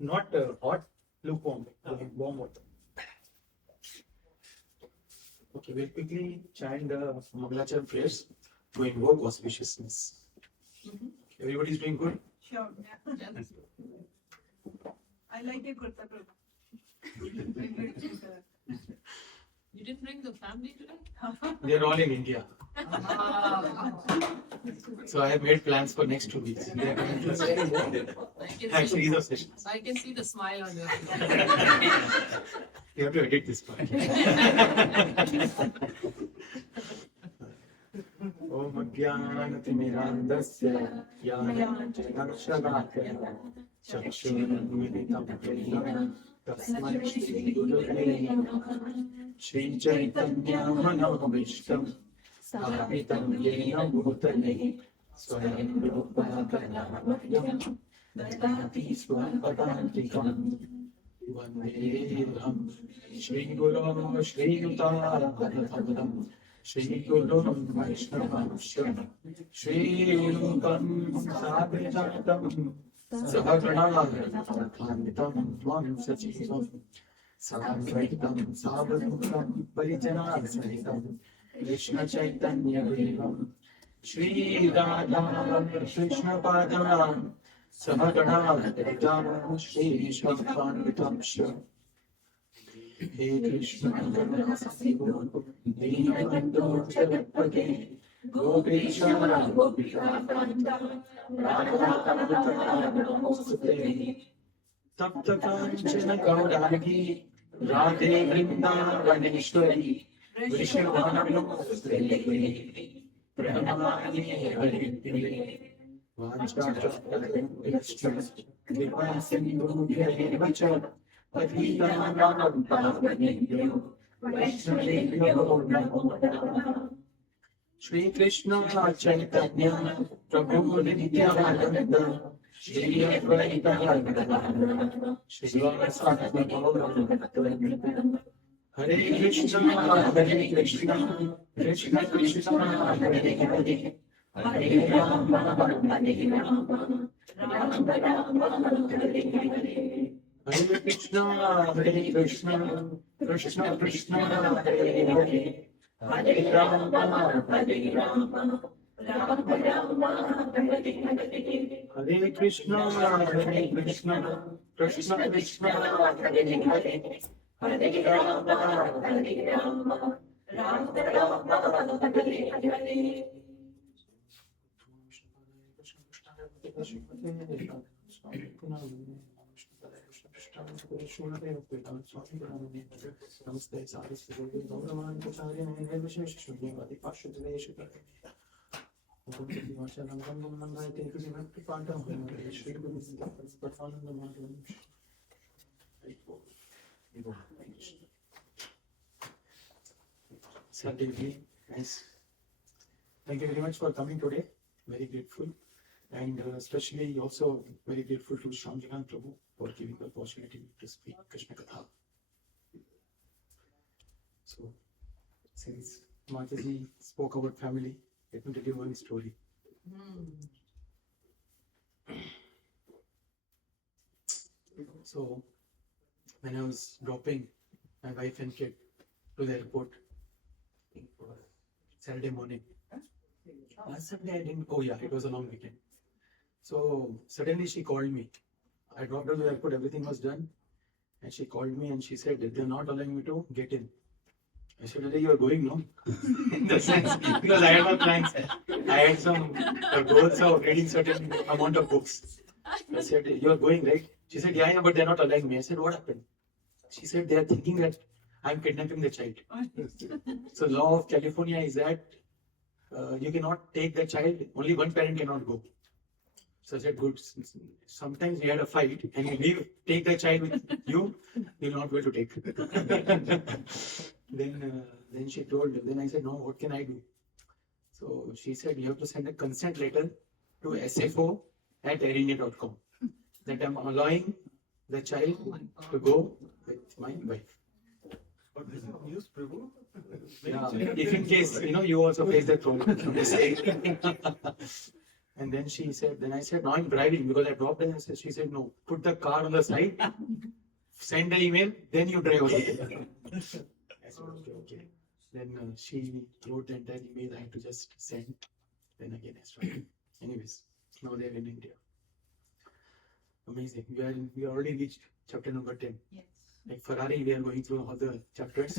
Not hot, lukewarm, warm water. Okay, we'll quickly chant the Mangalachar prayers to invoke auspiciousness. Everybody's doing good? Sure. Yeah. I like your kurta, Prabhu. You didn't bring the family today? They're all in India. So I have made plans for next 2 weeks. They are coming to us. Actually, these are sessions. I can see the smile on your face. You have to edit this part. Om Jnanatimirandasya Jnanachalakaya Chakshurmilitam Jnana Tasmai Shri Gurave Shri Caitanya Manavishtam Sthapitam Yena Bhutale Swayam Rupa Kanavadyam Dadati Swapadantikam Vandeham Shri Guru Shri Yuta Bhagavatam Shri Guru Vaishnavam Shri Yukam Sabrijatam Sahagranam Tvam Sachivam Samvaitam Sabadukam Parijanasahitam Krishna Chaitanya Devam Shri Radha Krishna Padam Sahagranam Shri Shvakanvitam Shri He Krishna Karnasivo Deenabandho Jagatpate Gopesha Gopika Kanta Radha Namostate Tapta Kanchana Gauragi Radhe Vrindavaneshwari Vrishabhananostate Pranamani Haritile Vanchachatam Kripa Sindhu Bhyayevacha Patitanam Pavanebhyo Vaishnavebhyo Namo Namah Shri Krishna Chaitanya Prabhu Nityananda Shri Advaita Gadadhara Shri Vasanta Gauranga Hare Krishna Krishna Krishna Hare Hare Hare Rama Hare Rama Rama Rama Hare Hare Hare Krishna Krishna Krishna Hare Hare Hare Rama Hare Rama Rama Rama Hare Hare Hare Krishna Krishna Krishna Hare Hare Hare Rama Hare Rama Rama Rama Hare Hare Namaste Saraswati Gauravan Prasarine Nirvishesha Shunyavadi Pashudresha Nice. Thank you very much for coming today. Very grateful. And especially also very grateful to Shamjivan Prabhu for giving the opportunity to speak Krishna Katha. So, since Mataji spoke about family, let me tell you one story. So, when I was dropping my wife and kid to the airport, Saturday morning. Last Sunday I didn't, oh yeah, it was a long weekend. So, suddenly she called me. I dropped her to the airport, everything was done. And she called me and she said, they're not allowing me to get in. I said, you are going, no? In the sense, because I had my plans. I had some goals of reading certain amount of books. I said, you are going, right? She said, yeah, but they're not allowing me. I said, what happened? She said, they are thinking that I'm kidnapping the child. So law of California is that you cannot take the child, only one parent cannot go. So I said, good. Sometimes we had a fight and you take the child with you, you'll not be able to take. Then she told, then I said, no, what can I do? So she said, you have to send a consent letter to sfo@airindia.com that I'm allowing the child to go with my wife. But this is news, Prabhu. Yeah, if in case, you also face that problem. And then she said, then I said, no, I'm driving because I dropped and she said, no, put the car on the side, send the email, then you drive away. I said, okay. Then she wrote the entire email, I had to just send. Then again I started. Anyways, now they are in India. Amazing. We already reached chapter number 10. Yes. Like Ferrari, we are going through all the chapters.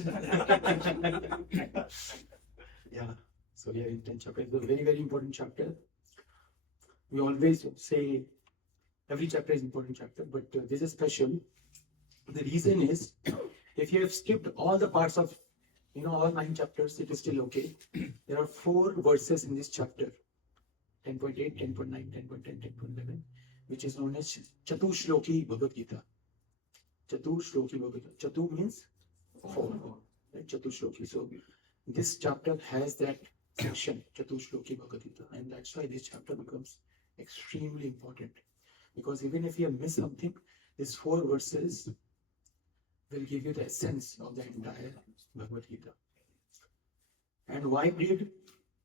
Yeah. So we are in 10 chapters. It's a very, very important chapter. We always say every chapter is important chapter, but this is special. The reason is, if you have skipped all the parts of, all 9 chapters, it is still okay. There are 4 verses in this chapter, 10.8, 10.9, 10.10, 10.11, which is known as Chatushloki Bhagavad Gita. Chatushloki Bhagavad Gita. Chatu means 4, right? Chatushloki. So this chapter has that section, Chatushloki Bhagavad Gita, and that's why this chapter becomes extremely important. Because even if you have missed something, these 4 verses will give you the essence of the entire Bhagavad Gita. And why did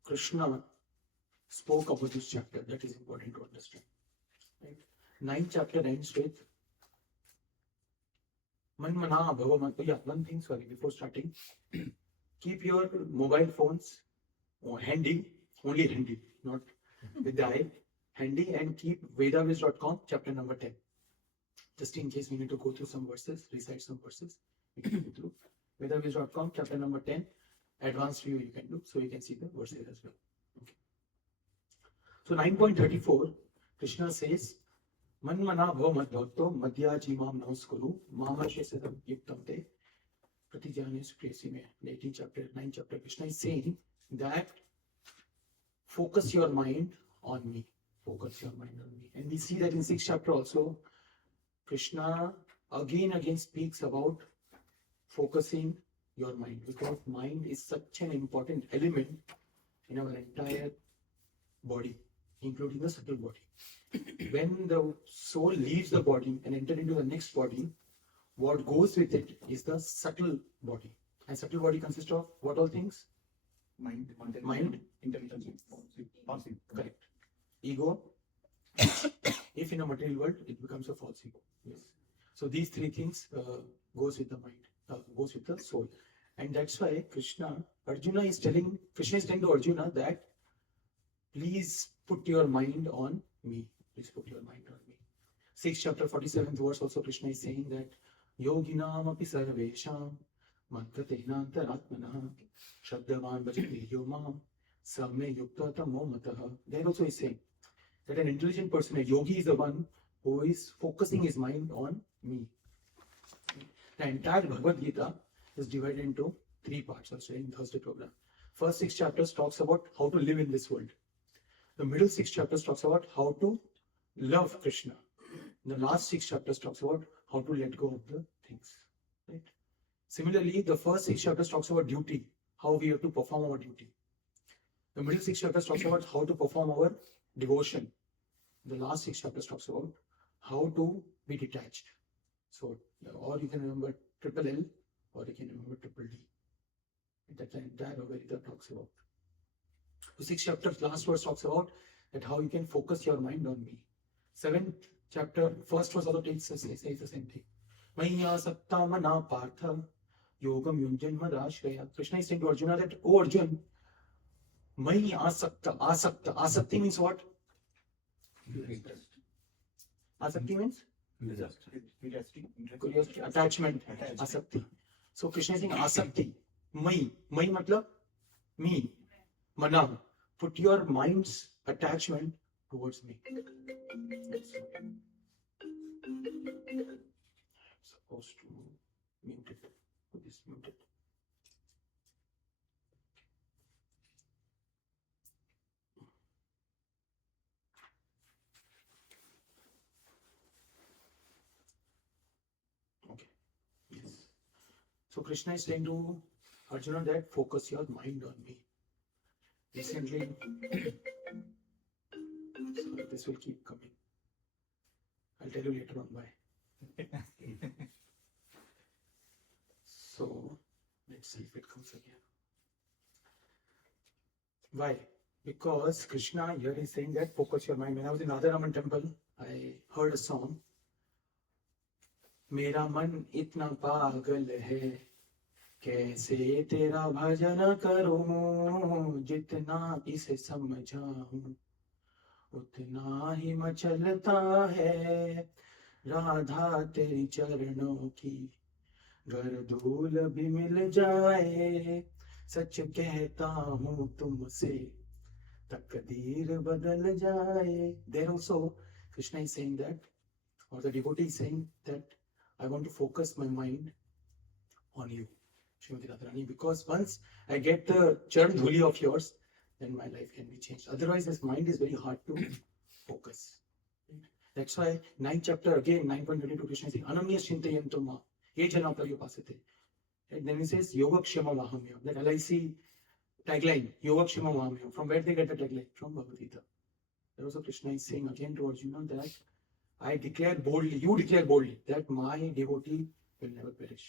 Krishna spoke about this chapter? That is important to understand. Right? 9th chapter ends with Manmana Bhava. Yeah, one thing, sorry, before starting. Keep your mobile phones handy, only handy, not with the eye, handy, and keep vedaviz.com, chapter number 10. Just in case we need to go through some verses, recite some verses, we can go through. Vedaviz.com, chapter number 10, advanced view you can do, so you can see the verses as well. Okay. So 9.34, Krishna says, Manmana bhava madhotto madhyajimam namaskuru mamashesam yuktamte pratijane supriyasime. The 18th chapter, 9th chapter, Krishna is saying that focus your mind on me. Focus your mind on me. And we see that in 6th chapter also, Krishna again speaks about focusing your mind, because mind is such an important element in our entire body, including the subtle body. When the soul leaves the body and enters into the next body, what goes with it is the subtle body. And subtle body consists of what all things? Mind, Intelligence. Passing. Correct. Ego. If in a material world, it becomes a false ego. Yes. So these 3 things goes with the mind, goes with the soul. And that's why Krishna is telling to Arjuna that please put your mind on me. Please put your mind on me. 6th chapter 47th verse also Krishna is saying that Yoginam api sarvesham mantratenantaratmana shabdavan bhajate yomam samme yukta tamo mataha. There also is saying that an intelligent person, a yogi, is the one who is focusing his mind on me. The entire Bhagavad Gita is divided into 3 parts, also in Thursday program. First 6 chapters talks about how to live in this world. The middle 6 chapters talks about how to love Krishna. The last 6 chapters talks about how to let go of the things. Right? Similarly, the first 6 chapters talks about duty, how we have to perform our duty. The middle 6 chapters talks about how to perform our devotion. The last 6 chapters talks about how to be detached. So, or you can remember triple L, or you can remember triple D. That's the entire Bhagavad Gita talks about. The 6th chapter, last verse talks about that how you can focus your mind on me. 7th chapter, first verse also says the same thing. Maya sakta mana partha yogam yunjan madashraya. Krishna is saying to Arjuna that, oh Arjun, Maya asakta. Asakti means what? Asakti means? Curiosity, attachment, asakti. So Krishna is saying asakti. Mai matlab me. Mana. Put your mind's attachment towards me. Supposed to mute it. Put this muted. Okay. Yes. So Krishna is saying to Arjuna that focus your mind on me. Recently, so this will keep coming. I'll tell you later on why. So Let's see if it comes again. Why? Because Krishna here is saying that focus your mind. When I was in Radharaman temple, I heard a song. मेरा मन इतना पागल है कैसे तेरा भजन करूं जितना इसे समझाऊं उतना ही मचलता है राधा तेरी चरणों की गर धूल भी मिल जाए सच कहता हूं तुमसे तकदीर बदल जाए. There also Krishna is saying that, or the devotee is saying that I want to focus my mind on you, Srimati Radharani, because once I get the charan dhuli of yours, then my life can be changed. Otherwise, this mind is very hard to focus. Right? That's why 9th chapter again, 9.22, Krishna is saying, Anamya Shintayanto Ma, Ye Jana Paryupasate. And then he says, Yoga Kshema Mahamya, that LIC tagline, Yoga Kshema Mahamya. From where they get the tagline? From Bhagavad Gita. There also Krishna is saying again to Arjuna that I declare boldly, you declare boldly, that my devotee will never perish.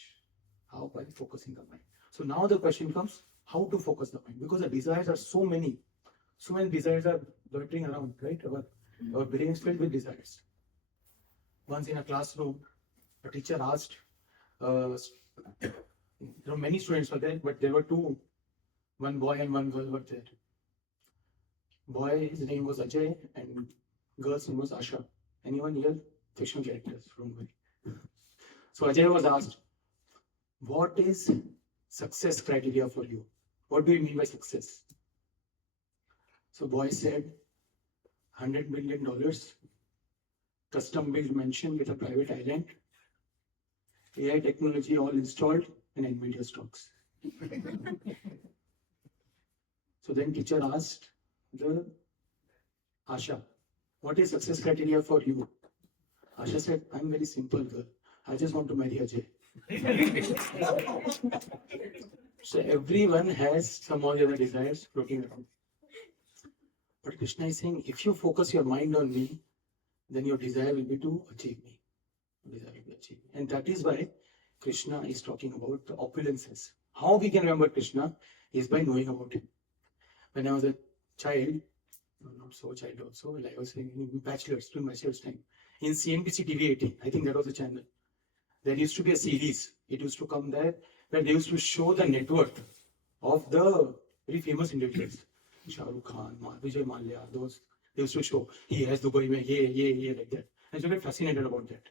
How? By focusing the mind. So now the question comes, how to focus the mind? Because the desires are so many desires are loitering around, right? Our brain is filled with desires. Once in a classroom, a teacher asked, many students were there, but there were two, one boy and one girl were there. Boy's name was Ajay and girl's name was Asha. Anyone here? Fictional characters, don't worry. So Ajay was asked, what is success criteria for you? What do you mean by success? So boy said, $100 million, custom built mansion with a private island, AI technology all installed, and NVIDIA stocks. So then teacher asked the Asha, what is success criteria for you? Asha said, I'm very simple girl. I just want to marry Ajay. So everyone has some of the other desires floating around. But Krishna is saying, if you focus your mind on me, then your desire will be to achieve me. Desire will be achieved. And that is why Krishna is talking about the opulences. How we can remember Krishna is by knowing about him. When I was a child, not so child also, like I was saying, in bachelor's time, in CNBC TV 18, I think that was the channel. There used to be a series. It used to come there where they used to show the net worth of the very famous individuals. H.E.R.O, Vijay Mallya, those they used to show. He has Dubai, like that. And so I get fascinated about that.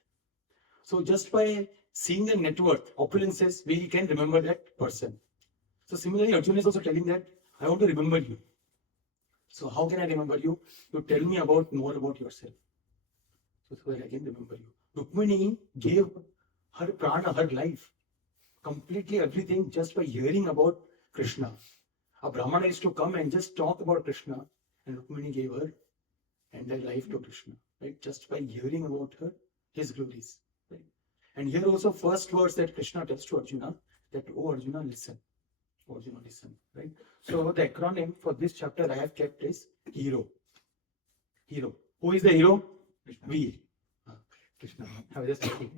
So just by seeing the net worth, opulences, we can remember that person. So similarly, Arjuna is also telling that I want to remember you. So how can I remember you? You tell me more about yourself. So that I can remember you. Rukmini gave her prana, her life, completely everything just by hearing about Krishna. A Brahmana is to come and just talk about Krishna, and Rukmini gave her entire life to Krishna, right? Just by hearing about her, his glories, right? And here also first words that Krishna tells to Arjuna, that, oh Arjuna, listen. Oh Arjuna, listen, right? So the acronym for this chapter I have kept is H.E.R.O. Hero. Who is the hero? Krishna. We. Krishna. I was just checking.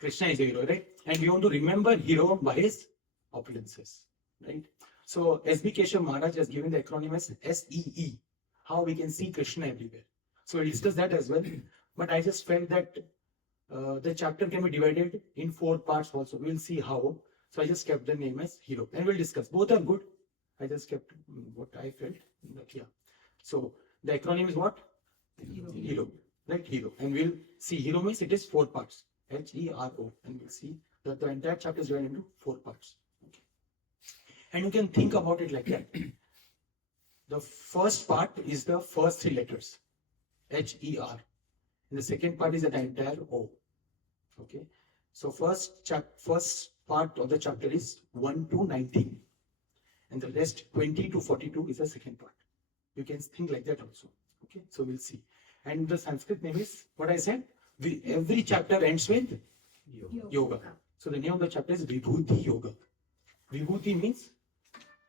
Krishna is the hero, right? And we want to remember hero by his opulences, right? So S.B. Keshav Maharaj has given the acronym as SEE. How we can see Krishna everywhere. So we'll discuss that as well. But I just felt that the chapter can be divided in 4 parts also. We'll see how. So I just kept the name as H.E.R.O. And we'll discuss. Both are good. I just kept what I felt. Yeah. So the acronym is what? H.E.R.O. Right? H.E.R.O. And we'll see. H.E.R.O means it is 4 parts. H-E-R-O. And we'll see that the entire chapter is divided into 4 parts. Okay. And you can think about it like that. The first part is the first 3 letters. H-E-R. And the second part is the entire O. Okay. So first part of the chapter is 1 to 19. And the rest 20 to 42 is the second part. You can think like that also. Okay. So we'll see. And the Sanskrit name is, what I said, every chapter ends with yoga. So the name of the chapter is Vibhuti Yoga. Vibhuti means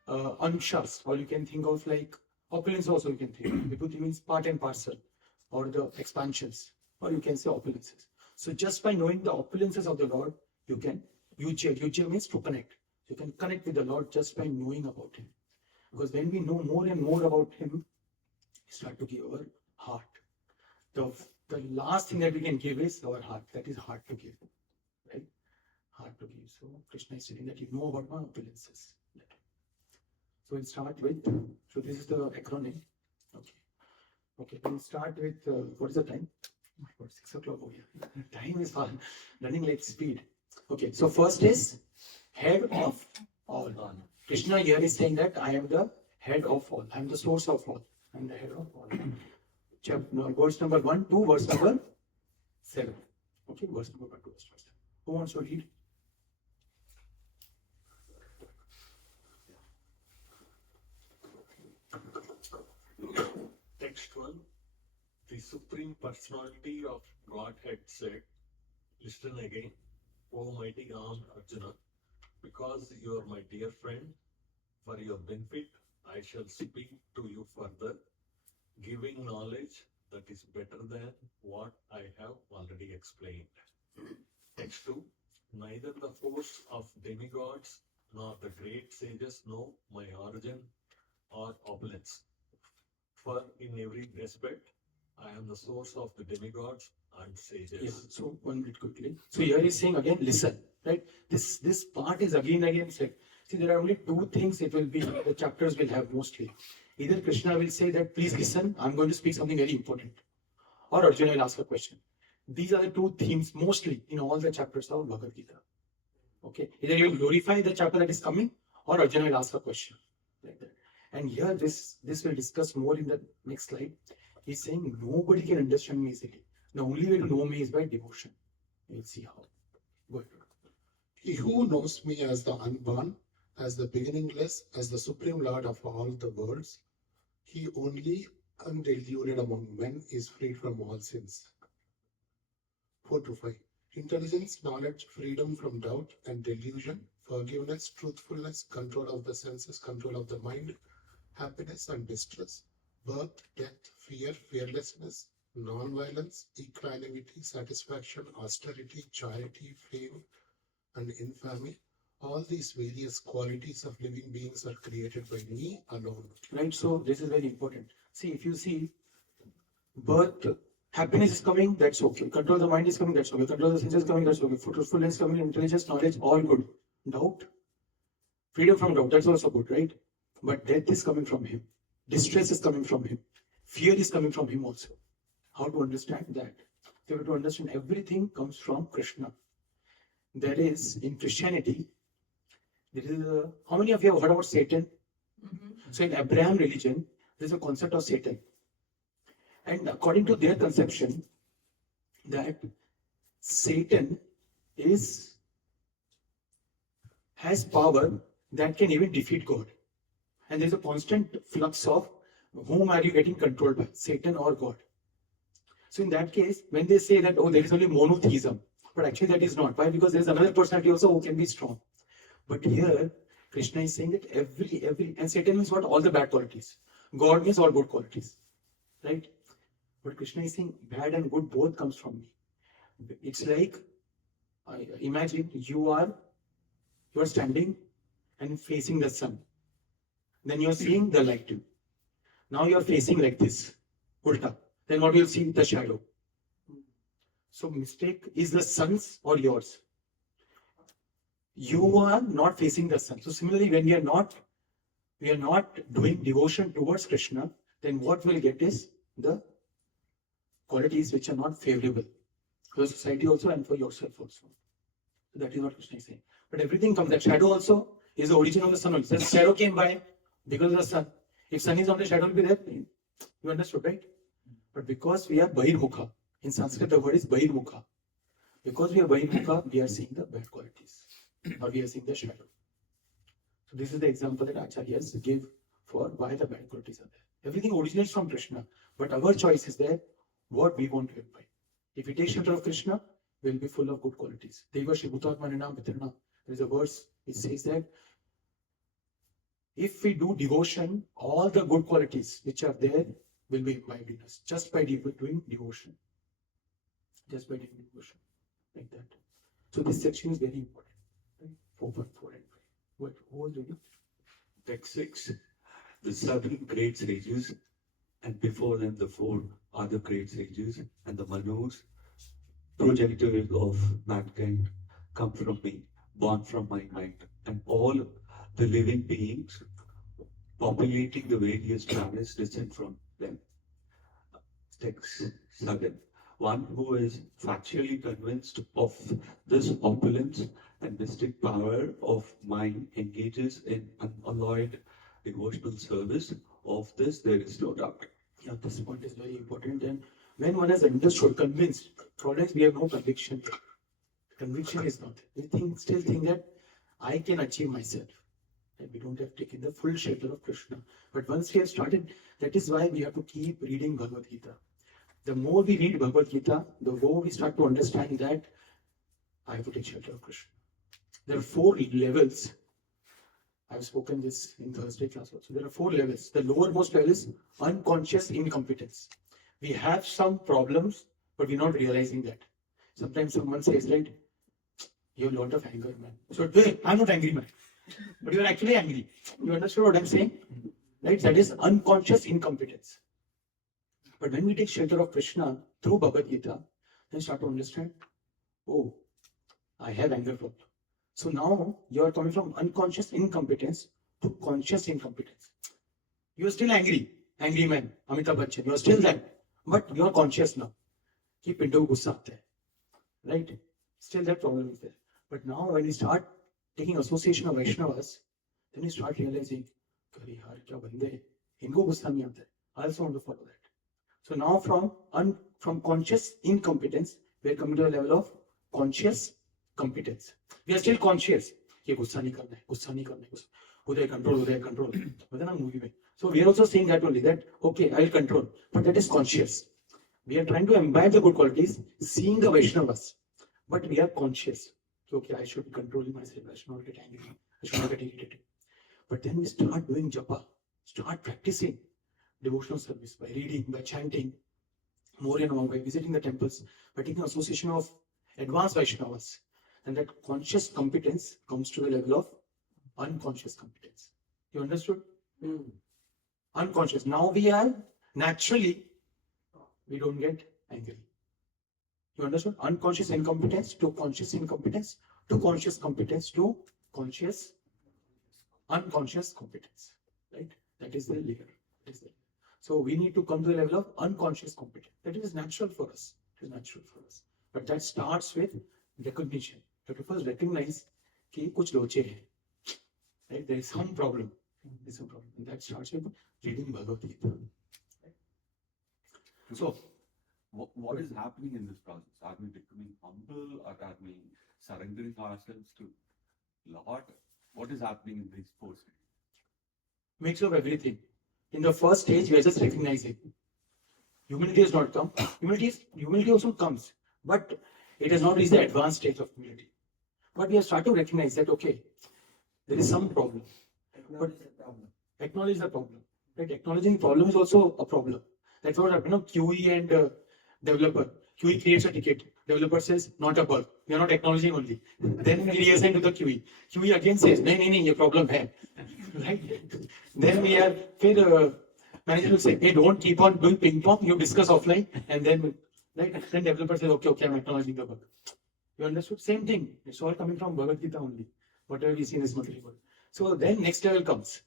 anshas, or you can think of like opulence also you can think. Vibhuti means part and parcel, or the expansions, or you can say opulences. So just by knowing the opulences of the Lord, you Yujya means to connect. You can connect with the Lord just by knowing about Him. Because when we know more and more about Him, we start to give our heart. The last thing that we can give is our heart. That is heart to give. Right? Heart to give. So Krishna is telling that you know about my opulences. So we'll start with, so this is the acronym. Okay, we'll start with, what is the time? Oh my God, 6 o'clock over here. Time is running like speed. Okay, so first is head of all. Krishna here is saying that I am the head of all. I am the source of all. I am the head of all. Verse number 1 to verse number 7. Okay, verse number 1 to verse number 7. Who wants to read? Text 1. The Supreme Personality of Godhead said, listen again, O mighty armed Arjuna, because you are my dear friend, for your benefit, I shall speak to you further, giving knowledge that is better than what I have already explained. Text 2. Neither the force of demigods nor the great sages know my origin or opulence. For in every respect, I am the source of the demigods and sages. Yeah, so 1 minute quickly. So here he's saying again, listen, right? This part is again said. See, there are only 2 things it will be, the chapters will have mostly. Either Krishna will say that, please listen, I'm going to speak something very important. Or Arjuna will ask a question. These are the 2 themes mostly in all the chapters of Bhagavad Gita. Okay, either you will glorify the chapter that is coming, or Arjuna will ask a question. Like that. And here this will discuss more in the next slide. He's saying nobody can understand me easily. The only way to know me is by devotion. We'll see how. Go ahead. He who knows me as the unborn, as the beginningless, as the supreme lord of all the worlds, he only undeluded among men is freed from all sins. 4 to 5. Intelligence, knowledge, freedom from doubt and delusion, forgiveness, truthfulness, control of the senses, control of the mind, happiness and distress, birth, death, fear, fearlessness, non-violence, equanimity, satisfaction, austerity, charity, fame, and infamy. All these various qualities of living beings are created by me alone. Right, so this is very important. See, if you see birth, happiness is coming, that's okay. Control the mind is coming, that's okay. Control the senses is coming, that's okay. Truthfulness is coming, intelligence, knowledge, all good. Doubt, freedom from doubt, that's also good, right? But death is coming from him. Distress is coming from him. Fear is coming from him also. How to understand that? So we have to understand everything comes from Krishna. There is, in Christianity, there is how many of you have heard about Satan? So in Abraham religion, there is a concept of Satan. And according to their conception, that Satan has power that can even defeat God. And there is a constant flux of whom are you getting controlled by, Satan or God. So in that case, when they say that, oh, there is only monotheism, but actually that is not. Why? Because there is another personality also who can be strong. But here, Krishna is saying that every, and Satan means what? All the bad qualities. God means all good qualities. Right? But Krishna is saying bad and good both comes from me. It's like, imagine you are standing and facing the sun. Then you are seeing the light. Now you are facing like this, ulta. Then what you will see? The shadow. So mistake is the sun's or yours. You are not facing the sun. So similarly, when we are not doing devotion towards Krishna, then what we'll get is the qualities which are not favorable for the society also and for yourself also. So that is what Krishna is saying. But everything comes, that shadow also is the origin of the sun also. The shadow came by because of the sun. If sun is not, the shadow will be there. You understood, right? But because we are Bahirmukha, in Sanskrit the word is Bahirmukha. Because we are Bahirmukha, we are seeing the bad qualities. Or we are seeing the shadow. So this is the example that Acharyas give for why the bad qualities are there. Everything originates from Krishna. But our choice is there, what we want to live by. If we take shelter of Krishna, we'll be full of good qualities. Deva Shri Bhutatmanana Mitrana. There is a verse, it says that if we do devotion, all the good qualities which are there will be imbibed in us. Just by doing devotion. Just by doing devotion. Like that. So this section is very important. open 4 and 5. What was reading? Text 6, the 7 great sages, and before them the 4 other great sages, and the Manus, progenitors of mankind, come from me, born from my mind, and all the living beings populating the various planets descend from them. Text 7. One who is factually convinced of this opulence and mystic power of mind engages in unalloyed devotional service. Of this there is no doubt. Yeah, this point is very important. And when one has understood, convinced, products, we have no conviction. Conviction is not. We still think that I can achieve myself. And we don't have taken the full shelter of Krishna. But once we have started, that is why we have to keep reading Bhagavad Gita. The more we read Bhagavad Gita, the more we start to understand that I have to take shelter of Krishna. There are 4 levels. I've spoken this in Thursday class also. There are 4 levels. The lowermost level is unconscious incompetence. We have some problems, but we're not realizing that. Sometimes someone says, right, you have a lot of anger, man. So, hey, I'm not angry, man. But you're actually angry. You understand what I'm saying? Right? That is unconscious incompetence. But when we take shelter of Krishna through Bhagavad Gita, then we start to understand, oh, I have anger problem. So now you are coming from unconscious incompetence to conscious incompetence. You are still angry man, Amitabh Bachchan. You are still that, but you are conscious now. Keep into gussa aata hai. Right? Still that problem is there. But now when we start taking association of Vaishnavas, then we start realizing, "Kari yaar, kya bande hai? Inko gussa nahi aata hai." I also want to follow that. So now from conscious incompetence, we are coming to a level of conscious competence. We are still conscious. ये गुस्सा नहीं करना है, गुस्सा नहीं करना है, उदय control. बता ना movie में. So we are also saying that only, that okay, I will control, but that is conscious. We are trying to imbibe the good qualities, seeing the Vaishnavas, but we are conscious. Okay, I should be controlling myself. I should not get angry. I should not get irritated. But then we start doing japa, start practicing devotional service by reading, by chanting, more and more, by visiting the temples, by taking association of advanced Vaishnavas. And that conscious competence comes to the level of unconscious competence. You understood? Unconscious. Now we are naturally, we don't get angry. You understood? Unconscious incompetence to conscious incompetence to conscious competence to conscious unconscious competence. Right? That is the layer. So we need to come to the level of unconscious competence. That is natural for us. It is natural for us. But that starts with recognition. You have to first recognize that kuch loche hai. Right? There is some problem. And that starts with reading Bhagavad Gita. So, what is happening in this process? Are we becoming humble, or are we surrendering ourselves to Lord? What is happening in these 4 stages? mix of everything. In the first stage, we are just recognizing. Humility has not come. Humility also comes, but it has not reached the advanced stage of humility. But we have started to recognize that, okay, there is some problem. Acknowledge the problem. Right? Acknowledging problem is also a problem. That's what happened. QE and developer. QE creates a ticket. Developer says, not a bug. We are not acknowledging only. Then we reassign to the QE. QE again says, no, your problem hai. Right? Then we are, manager will say, hey, don't keep on doing ping pong. You discuss offline. And then, right? Then developer says, okay, I'm acknowledging the bug. You understood? Same thing. It's all coming from Bhagavad Gita only. Whatever we see in this material world. So then next level comes,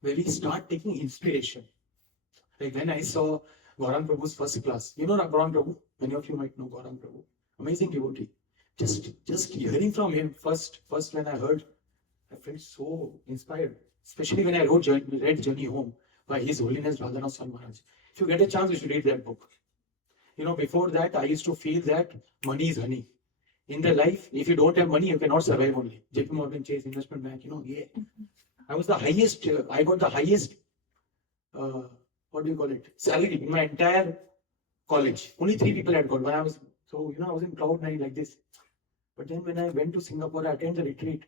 where we start taking inspiration. Like when I saw Gaurang Prabhu's first class, you know Gaurang Prabhu? Many of you might know Gaurang Prabhu. Amazing devotee. Just hearing from him first when I heard, I felt so inspired. Especially when I read Journey Home by His Holiness Radhanath Swami Maharaj. If you get a chance, you should read that book. Before that, I used to feel that money is honey. In the life, if you don't have money, you cannot survive only. JP Morgan Chase Investment Bank, yeah. I was the highest, I got the highest, salary in my entire college. Only 3 people had got. I was in cloud 9 like this. But then when I went to Singapore, I attended the retreat.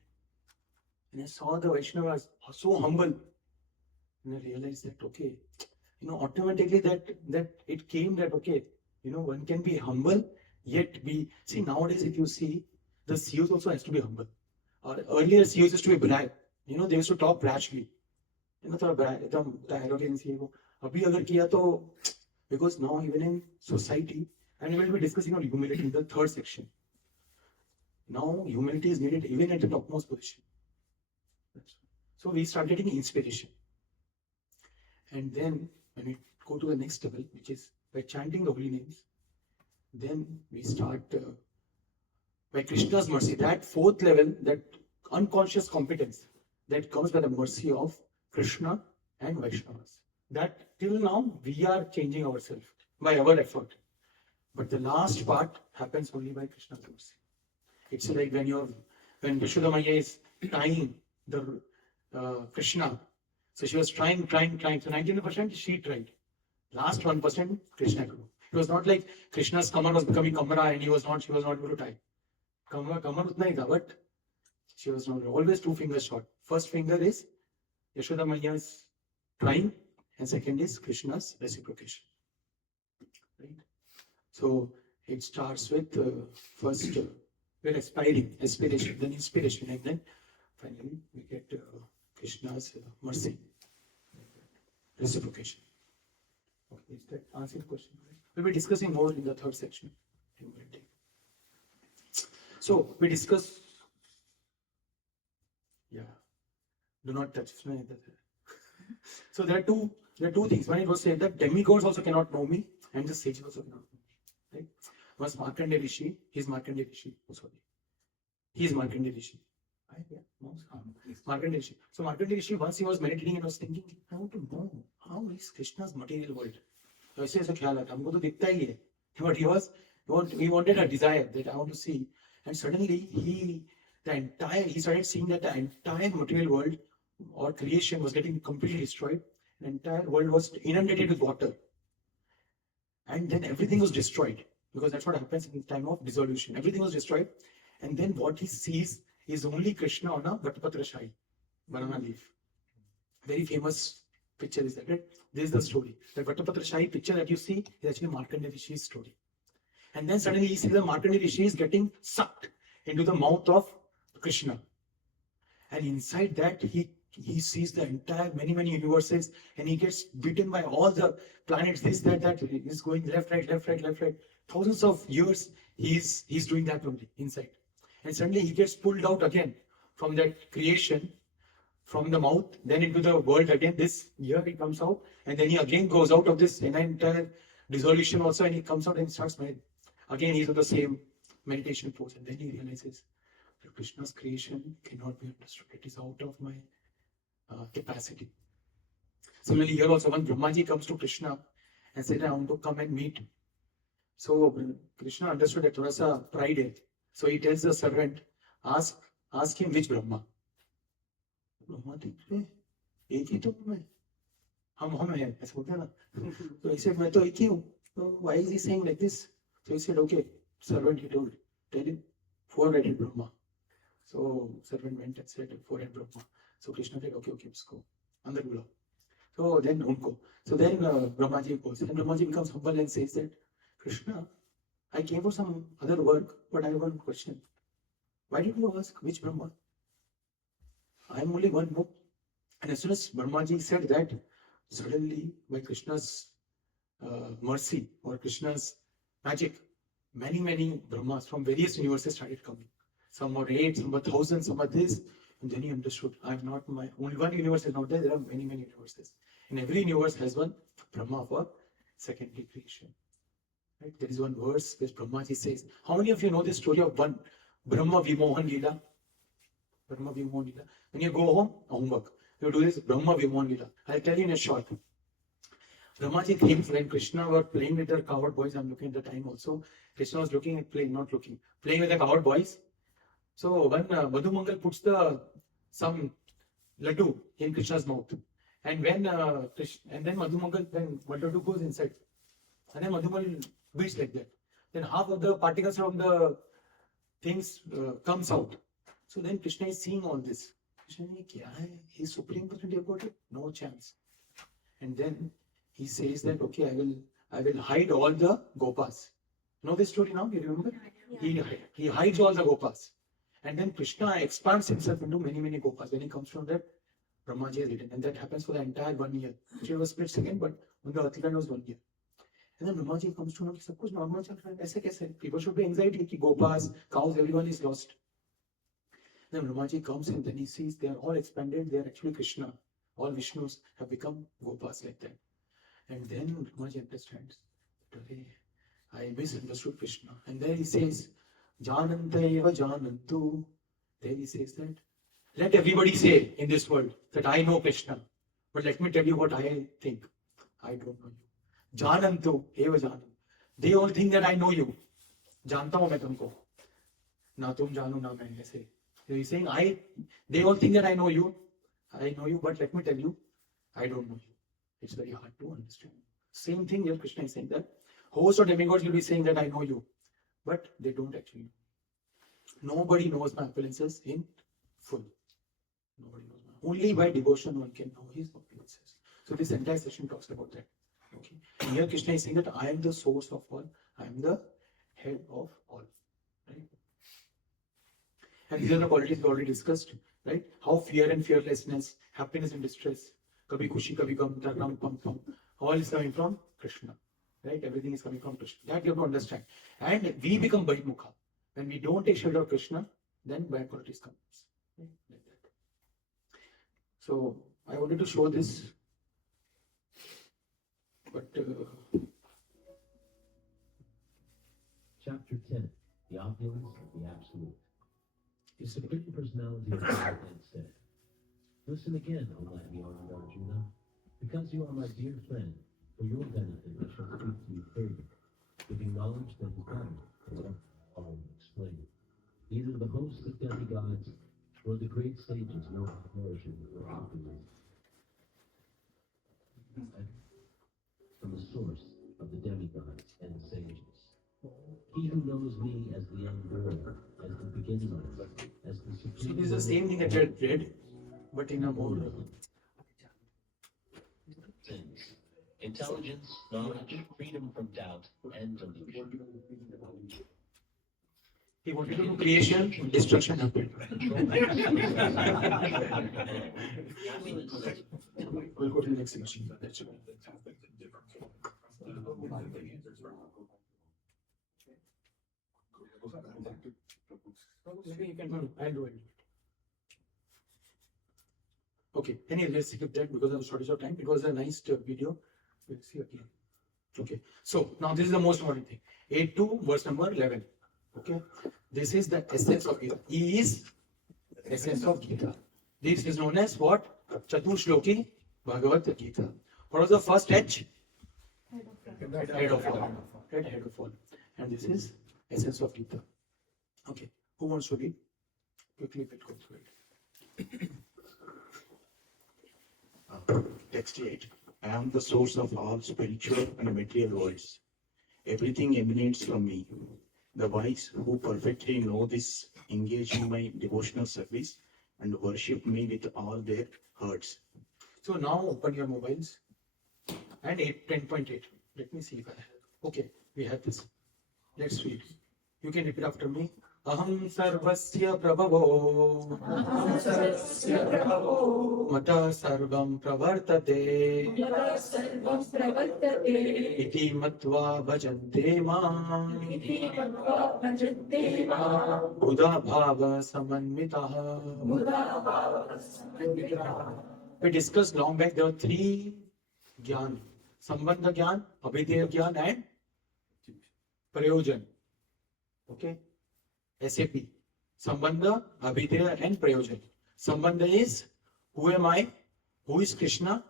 And I saw the Vaishnavas so humble. And I realized that, okay, automatically that it came that, okay, one can be humble, yet be, see, nowadays if you see, the CEOs also has to be humble. Or earlier CEOs used to be brag. They used to talk brashly. थोड़ा brag, एकदम arrogance ये वो. अभी अगर किया तो, because now even in society, and we will be discussing on humility in the third section. Now humility is needed even at the topmost position. So we start getting inspiration. And then when we go to the next level, which is by chanting the holy names, then we start by Krishna's mercy, that fourth level, that unconscious competence that comes by the mercy of Krishna and Vaishnavas. That till now we are changing ourselves by our effort. But the last part happens only by Krishna's mercy. It's like when Yashoda Maya is tying the Krishna. So she was trying. So 99% she tried. Last 1% Krishna could do. It was not like Krishna's kamar was becoming kamara and she was not able to tie. Kamar utna hi tha, but she was not always 2 fingers short. First finger is Yashoda Maiya's trying, and second is Krishna's reciprocation. Right? So it starts with first we're aspiration, then inspiration, and then finally we get Krishna's mercy, reciprocation. Okay, is that answer the question? We'll be discussing more in the third section. So we discuss. Yeah, do not touch. So there are two things. One, it was said that demigods also cannot know me, and the sages also cannot know me. Right? Was Markandeya Rishi, he's Markandeya Rishi. Sorry, he's Markandeya Rishi. Right? Yeah, Markandeya Rishi. So Markandeya Rishi, once he was meditating and was thinking, I want to know how is Krishna's material world. So ऐसे ख्याल आता हमको तो दिखता ही है. But he wanted a desire that I want to see, and suddenly he started seeing that the entire material world or creation was getting completely destroyed. The entire world was inundated with water, and then everything was destroyed, because that's what happens in the time of dissolution. Everything was destroyed, and then what he sees is only Krishna on a Vatapatra Shai, banana leaf. Very famous picture is that, right? This is the story. The Vatapatra Shai picture that you see is actually Markandeya Rishi's story. And then suddenly he sees the Markandeya Rishi is getting sucked into the mouth of Krishna. And inside that he sees the entire many universes, and he gets beaten by all the planets, this, that is going left, right. Thousands of years he's doing that only inside. And suddenly he gets pulled out again from that creation, from the mouth, then into the world again. This year he comes out, and then he again goes out of this entire dissolution also, and he comes out and starts meditating. Again he's on the same meditation pose, and then he realizes that Krishna's creation cannot be understood. It is out of my capacity. Similarly, here also when Brahmaji comes to Krishna and said, I want to come and meet. So Krishna understood that thoda sa pride hai. So he tells the servant, ask him which Brahma. Brahma thinks, एक ही तो मैं, हम हैं, ऐसा बोलते हैं ना. So he said, मैं तो एक ही हूँ. So why is he saying like this? So he said, okay, servant, he told, tell him, 4-headed Brahma. So servant went and said, 4-headed Brahma. So Krishna said, okay, usko andar bula. So then unko. So then Brahmaji goes, and Brahmaji becomes humble and says that, Krishna, I came for some other work, but I have one question. Why did you ask which Brahma? I am only one book. And as soon as Brahmaji said that, suddenly by Krishna's mercy or Krishna's magic, many Brahmas from various universes started coming. Some were 8, some were 1,000, some were this. And then he understood, I am not only one universe is not there, there are many universes. And every universe has one Brahma for secondary creation. Right? There is one verse which Brahmaji says. How many of you know the story of one Brahma Vimohan Leela? Brahma Vimohan Leela. When you go home, homework, you do this Brahma Vimohan Leela. I'll tell you in a short. Brahmaji thinks when Krishna were playing with the cowherd boys, I'm looking at the time also, Krishna was looking at playing with the cowherd boys. So when Madhumangal puts some laddu in Krishna's mouth, and when then Madhumangal, then laddu goes inside, and then Madhumangal beats like that. Then half of the particles from the things comes out. So then Krishna is seeing all this. Krishna is kya hai? He's supreme personality about it? No chance. And then he says that, okay, I will hide all the gopas. Know this story now? You remember? Yeah. He hides all the gopas. And then Krishna expands himself into many, many gopas. When he comes from that, Brahmaji has eaten. And that happens for the entire 1 year. Actually, it was split second, but on the earthly land was 1 year. And then Brahmaji comes to know that सब कुछ normal चल रहा है. ऐसे कैसे? People should be anxiety कि gopas, cows, everyone is lost. Then Brahmaji comes and then he sees they are all expanded. They are actually Krishna. All Vishnus have become gopas like that. And then Brahmaji understands that I misunderstood Krishna. And then he says, Janantaiva Janantu. There he says that, let everybody say in this world that I know Krishna. But let me tell you what I think. I don't know you. Janantu eva janam. They all think that I know you. Janta hu main tumko. Na tum jano na main aise. So he's saying they all think that I know you, but let me tell you, I don't know you. It's very hard to understand. Same thing here, Krishna is saying that hosts or demigods will be saying that I know you, but they don't actually know. Nobody knows my appearances in full. Nobody knows my. Only by devotion one can know his appearances. So this entire session talks about that. Okay. And here Krishna is saying that I am the source of all, I am the head of all. Right? And these are the qualities we already discussed, right? How fear and fearlessness, happiness and distress, kabhi khushi, kabhi gam, tarram, pam, pam, all is coming from Krishna, right? Everything is coming from Krishna. That you have to understand. And we become Bahimukha. When we don't take shelter of Krishna, then bad qualities come. Right? Like that. So I wanted to show this, but Chapter 10, The Opulence of the Absolute. The Supreme Personality of God then said, listen again, O my beloved Arjuna, because you are my dear friend, for your benefit I shall speak to you further, giving knowledge that is better than what I already explained. Neither the hosts of demigods nor the great sages know how flourishing or opulence from the source of the demigods and sages. He who knows me as the unborn, as the beginningless, as the so supreme. this is the same thing that I had read, but in a more things. Intelligence, knowledge, freedom from doubt, and delusion. he wanted to do creation, destruction happened. We'll go to the next section. Maybe you can do. I'll do it. Okay. Anyway, let's skip that because of shortage of time. It was a nice video. We'll see again. Okay. So now this is the most important thing. 8 to verse number 11. Okay. This is the essence of Gita. E is essence of Gita. This is known as what? Chatur Shloki Bhagavad Gita. What was the first H? Head of all. Head of all. And this is essence of Gita. Okay. Who wants to read? Quickly, let's go through it. Text 8. I am the source of all spiritual and material worlds. Everything emanates from me. The wise who perfectly know this engage in my devotional service and worship me with all their hearts. So now open your mobiles and 10.8. Let me see if I have. Okay, we have this. Let's read. You can repeat after me. Aham sarvasya prabhavo mata sarvam pravartate iti matva bhajante mam buddha bhava samanvitaha. We discussed long back there were 3 Gyan. Sambandha Gyan, Abhidheya Gyan and Prayojan. Okay. SAP. Sambandha, Abhidheya and Prayojan. Sambandha is who am I, who is Krishna,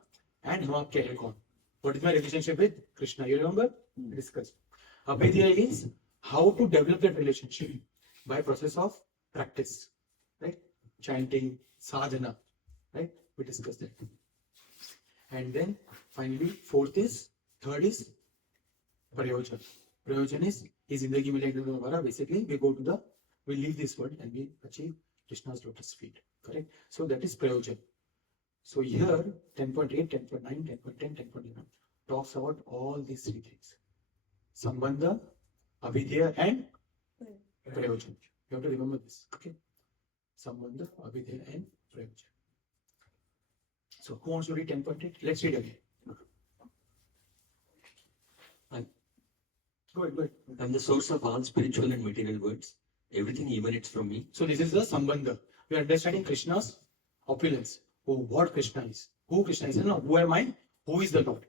and hum aapke hai kaun. What is my relationship with Krishna? You remember? We discussed. Abhidheya is how to develop that relationship by process of practice. Right? Chanting, sadhana. Right? We discussed that. And then finally, third is Prayojan. Prayojan is zindagi mein lekne wala. Basically, we leave this world and we achieve Krishna's lotus feet. Correct? So that is Prayojan. So here 10.8, 10.9, 10.10, 10.11 talks about all these 3 things. Sambandha, Abhidheya and Prayojan. You have to remember this. Okay? Sambandha, Abhideya and Prayojan. So who wants to read 10.8? Let's read again. Go ahead. I'm the source of all spiritual and material words. Everything emanates from me. So this is the Sambandha. We are understanding Krishna's opulence. Oh, what Krishna is. Who Krishna is. No, who am I? Who is the Lord?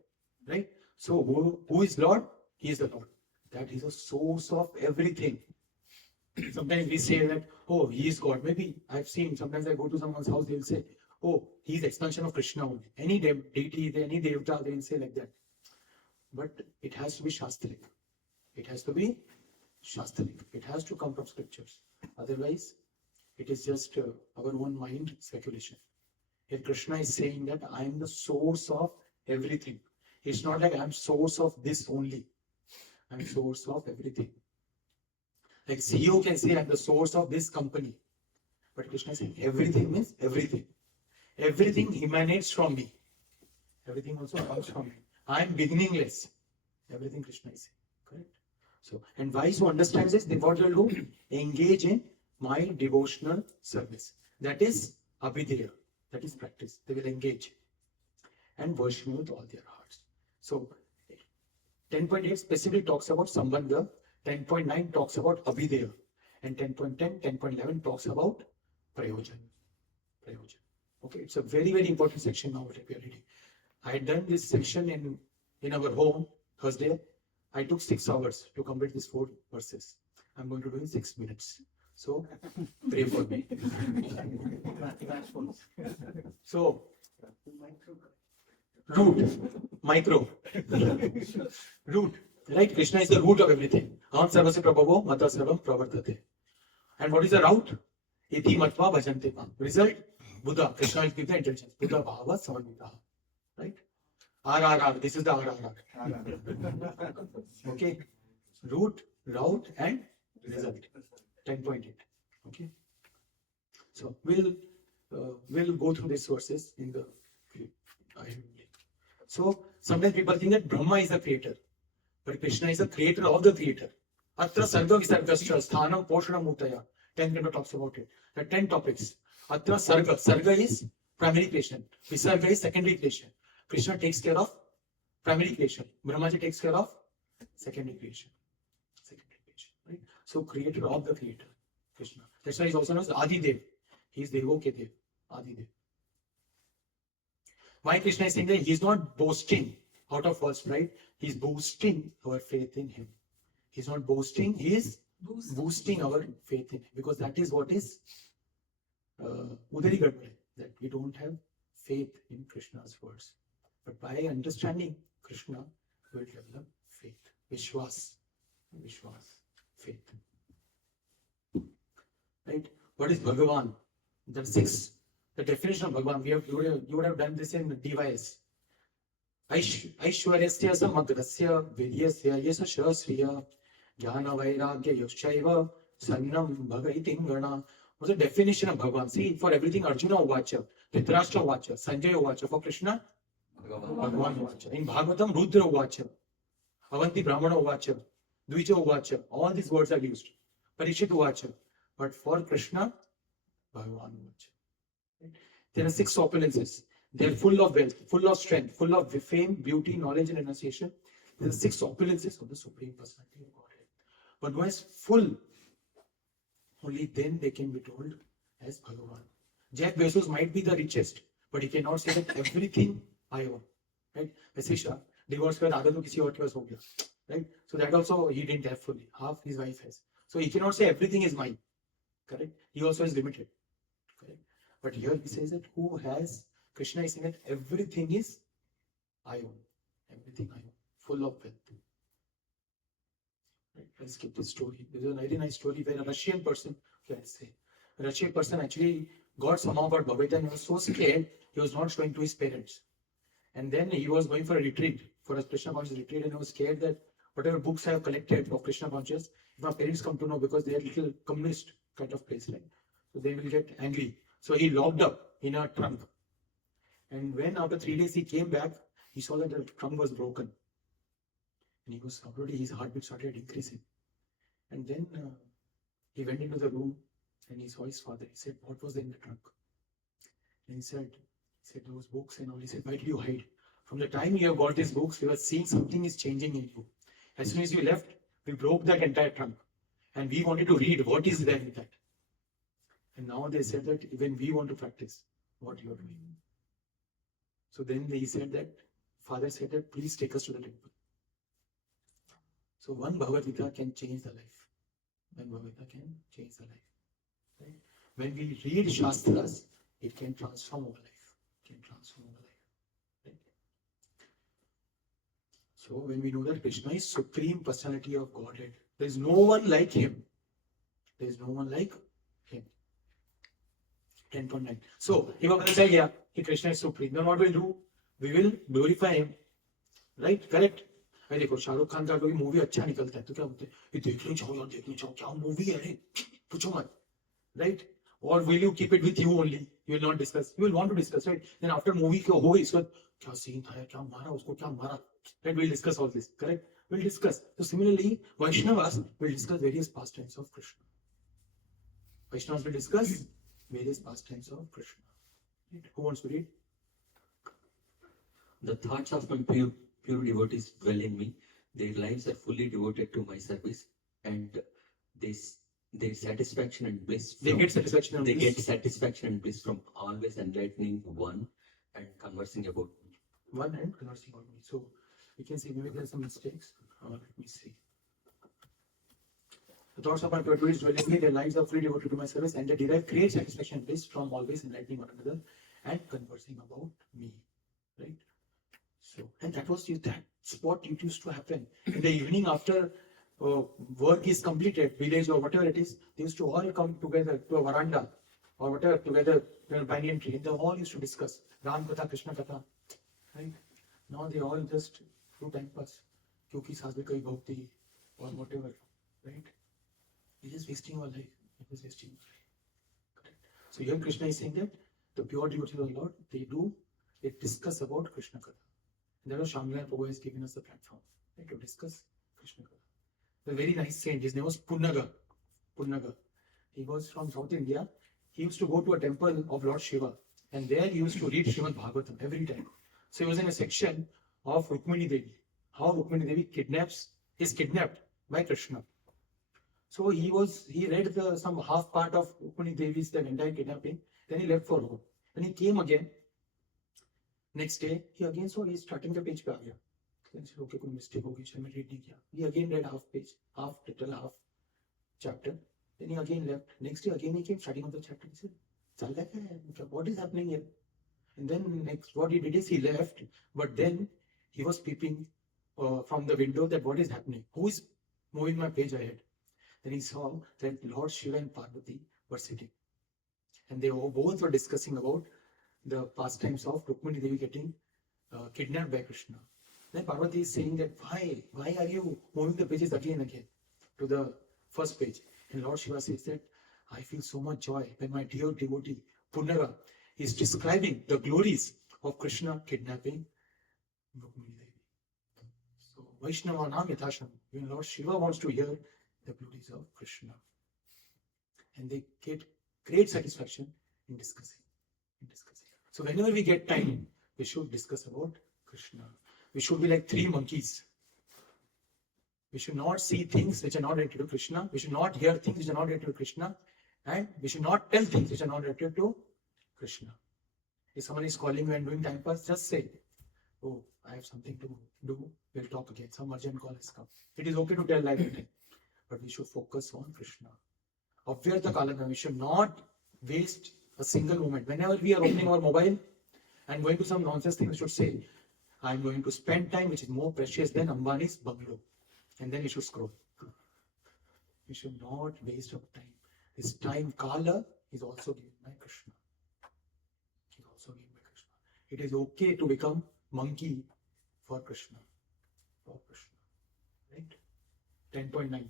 Right? So who is Lord? He is the Lord. That is the source of everything. Sometimes we say that, oh, he is God. Maybe I've seen, sometimes I go to someone's house, they'll say, oh, he is the expansion of Krishna only. Any deity, any devata, they'll say like that. But it has to be Shastric. It has to be Shastric. It has to come from scriptures. Otherwise, it is just our own mind speculation. Here Krishna is saying that I am the source of everything. It's not like I am source of this only. I am source of everything. Like CEO can say I am the source of this company. But Krishna is saying everything means everything. Everything emanates from me. Everything also comes from me. I am beginningless. Everything Krishna is saying. Correct? So, and wise who understands this, then what will do? Engage in my devotional service. That is Abhideya. That is practice. They will engage and worship me with all their hearts. So 10.8 specifically talks about Sambandha, 10.9 talks about Abhideya, and 10.10, 10.11 talks about Prayojan. Okay, it's a very, very important section now that we are reading. I had done this section in our home Thursday. I took 6 hours to complete these 4 verses. I'm going to do in 6 minutes. So pray for me. So micro, root. Right? Krishna is the root of everything. Aham sarvasya prabhavo mata sarvam pravartate. And what is the route? Iti matva bhajante mam. Result? Buddha. Krishna will give the intelligence. Buddha bhava samanvita. Right? RRR. This is the RRR. Okay. Root, route, and result. 10.8. Okay. So we'll go through these sources in the. So sometimes people think that Brahma is the creator, but Krishna is the creator of the creator. Atra sarga visargascha sthanam poshanam utaya. 10 chapter talks about it. There are 10 topics. Atra sarga. Sarga is primary creation. Visarga is secondary creation. Krishna takes care of primary creation. Brahmaji takes care of secondary creation. Right? So creator of the creator. Krishna. That's why he's also known as Adi Dev. He is Devo ke Dev. Adi Dev. Why Krishna is saying that he's not boasting out of false pride, he's boosting our faith in him. He's not boasting, he is boosting our faith in him. Because that is what is Udari Gadbade, that we don't have faith in Krishna's words. But by understanding Krishna, we will develop faith. Vishwas. Faith. Right? What is Bhagavan? The definition of Bhagavan, you would have done this in DYS. Aishwaryasya samagrasya vidyasya yesa shasriya jnana vairagya yoshchaiva sannam bhagaitingana. What's the definition of Bhagavan? See, for everything Arjuna Uvacha, Dhritarashtra Uvacha, Sanjaya Uvacha, for Krishna, Bhagavan Uvacha. In Bhagavatam, Rudra Uvacha, Avanti Brahmana Uvacha, Dvija Uvacha, all these words are used. Parishit Uvacha. But for Krishna, Bhagavan Uvacha. There are 6 opulences. They are full of wealth, full of strength, full of fame, beauty, knowledge, and renunciation. There are 6 opulences of the Supreme Personality of Godhead. But who is full, only then they can be told as Bhagavan. Jeff Bezos might be the richest, but he cannot say that everything I own. Right? Vasisha, divorce where other kisi aur ke paas ho gaya. Right? So that also he didn't have fully. Half his wife has. So he cannot say everything is mine. Correct? He also is limited. Correct? But here he says that who has, Krishna is saying that everything is I own. Everything I own. Full of wealth. Right? Let's skip this story. There's a very nice story where a Russian person, let's say, a Russian person actually got somehow got Bhagavad and he was so scared, he was not showing to his parents. And then he was going for a retreat, for a Krishna conscious retreat, and he was scared that whatever books I have collected of Krishna conscious, if my parents come to know, because they are little communist kind of place, right? So they will get angry. So he locked up in a trunk. And when after 3 days he came back, he saw that the trunk was broken. And he was already, his heartbeat started increasing. And then he went into the room And he saw his father. He said, what was in the trunk? And he said, those books and all. He said, why did you hide? From the time you have got these books, we were seeing something is changing in you. As soon as you left, we broke that entire trunk. And we wanted to read what is there in that. And now they said that even we want to practice what you are doing. So then he said that, father said that, please take us to the temple. So one Bhagavad Gita can change the life. One Bhagavad Gita can change the life. Right? When we read Shastras, it can transform our life. It can transform our life. Right? So when we know that Krishna is Supreme Personality of Godhead, there is no one like him. There is no one like him. 10.9. So, if I say here, Krishna is Supreme, then what we'll do? We will glorify him. Right? Correct? भाई देखो शाहरुख खान का कोई movie अच्छा निकलता है तो क्या बोलते हैं ये देखने जाओ यार देखने जाओ क्या मूवी है रे पूछो मत राइट और will you keep it with you only you will not discuss you will want to discuss right then after movie क्या हो इसका क्या सीन था क्या मारा उसको क्या मारा right will discuss all this correct will discuss so similarly Vaishnavas will discuss various pastimes of Krishna. Vaishnavas will discuss various pastimes of Krishna. Right? Who wants to read? The thoughts of my pure devotees dwell in me. Their lives are fully devoted to my service, and their satisfaction and bliss. They get satisfaction and They bliss. get satisfaction and bliss from always enlightening one and conversing about me. One and conversing about me. So we can see maybe there are some mistakes. Let me see. The thoughts of my pure devotees dwell in me. Their lives are fully devoted to my service, and they derive great satisfaction and bliss from always enlightening one another and conversing about me. Right? So, and that's what it used to happen. In the evening after work is completed, village or whatever it is, they used to all come together to a veranda or whatever together, banyan tree. They all used to discuss Ram Katha, Krishna Katha. Right? Now they all just do time pass. Kyuki sadhvi kai bhakti or whatever. Right? It is wasting our life. It is wasting our life. Correct? So here Krishna is saying that the pure devotees of the Lord, they discuss about Krishna Katha. That was Shamila Prabhu has given us the platform, right, to discuss Krishna Katha. A very nice saint. His name was Punnaga. He was from South India. He used to go to a temple of Lord Shiva, and there he used to read Srimad Bhagavatam every time. So he was in a section of Rukmini Devi. How Rukmini Devi is kidnapped by Krishna. So he read some half part of Rukmini Devi's the entire kidnapping. Then he left for home. When he came again, next day, he again saw he's starting the page पे आ गया. Then he said, okay, कोई mistake होगी, शायद मैं read नहीं किया. He again read half page, half chapter. Then he again left. Next day again he came starting of the chapter. He said, चल रहा है, what is happening here? And then next what he did is he left, but then he was peeping from the window that what is happening? Who is moving my page ahead? Then he saw that Lord Shiva and Parvati were sitting, and they both were discussing about the pastimes of Rukmini Devi getting kidnapped by Krishna. Then Parvati is saying that why are you moving the pages again and again to the first page? And Lord Shiva says that I feel so much joy when my dear devotee Punnaga is describing the glories of Krishna kidnapping Rukmini Devi. So Vaishnava Nam Yathasham, when Lord Shiva wants to hear the glories of Krishna, and they get great satisfaction in discussing. So whenever we get time, we should discuss about Krishna. We should be like three monkeys. We should not see things which are not related to Krishna. We should not hear things which are not related to Krishna. And we should not tell things which are not related to Krishna. If someone is calling you and doing time pass, just say, oh, I have something to do. We'll talk again. Some urgent call has come. It is okay to tell like that. But we should focus on Krishna. Avyartha kalana. We should not waste a single moment. Whenever we are opening our mobile and going to some nonsense thing, we should say, I'm going to spend time which is more precious than Ambani's bungalow. And then you should scroll. We should not waste our time. This time, Kala, is also given by Krishna. It is okay to become monkey for Krishna. Right? 10.9.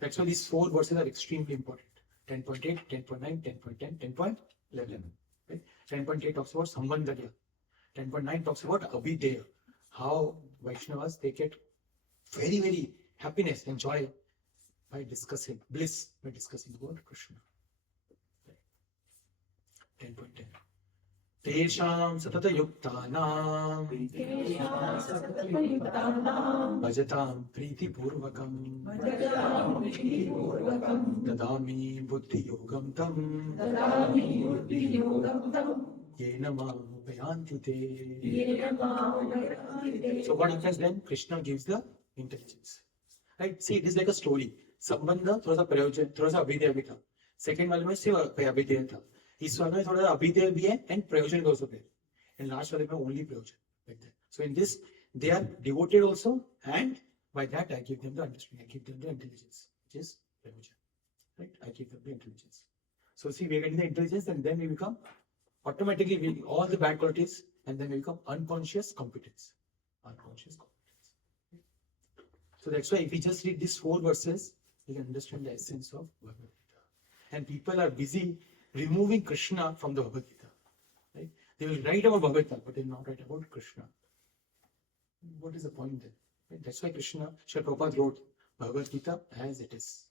That's why these 4 verses are extremely important. 10.8, 10.9, 10.10, 10.11. Right? 10.8 talks about Sambandhya. 10.9 talks about Abhideya. How Vaishnavas, they get very, very happiness and joy by discussing, bliss by discussing about Krishna. 10.10. Tesham satata yuktanam bhajatam priti purvakam dadami buddhi yogam tam yena mam upayanti te. So what happens then? Krishna gives the intelligence. Right? See, it is like a story. संबंध थोड़ा सा प्रयोजन, थोड़ा सा अभिधेय भी था. Second वाले में सिर्फ अभिधेय था. इस वाले में थोड़ा सा अभिधेय भी है and प्रयोजन भी also there. And last वाले में only प्रयोजन. Like that. So in this they are devoted also, and by that I give them the understanding. I give them the intelligence, which is प्रयोजन. Right? I give them the intelligence. So see, we are getting the intelligence, and then we become automatically all the bad qualities, and then we become unconscious competence. Unconscious competence. So that's why if we just read these 4 verses, we can understand the essence of Bhagavad Gita. And people are busy removing Krishna from the Bhagavad Gita. Right? They will write about Bhagavad Gita, but they will not write about Krishna. What is the point then? Right? That's why H.E.R.O wrote Bhagavad Gita as it is.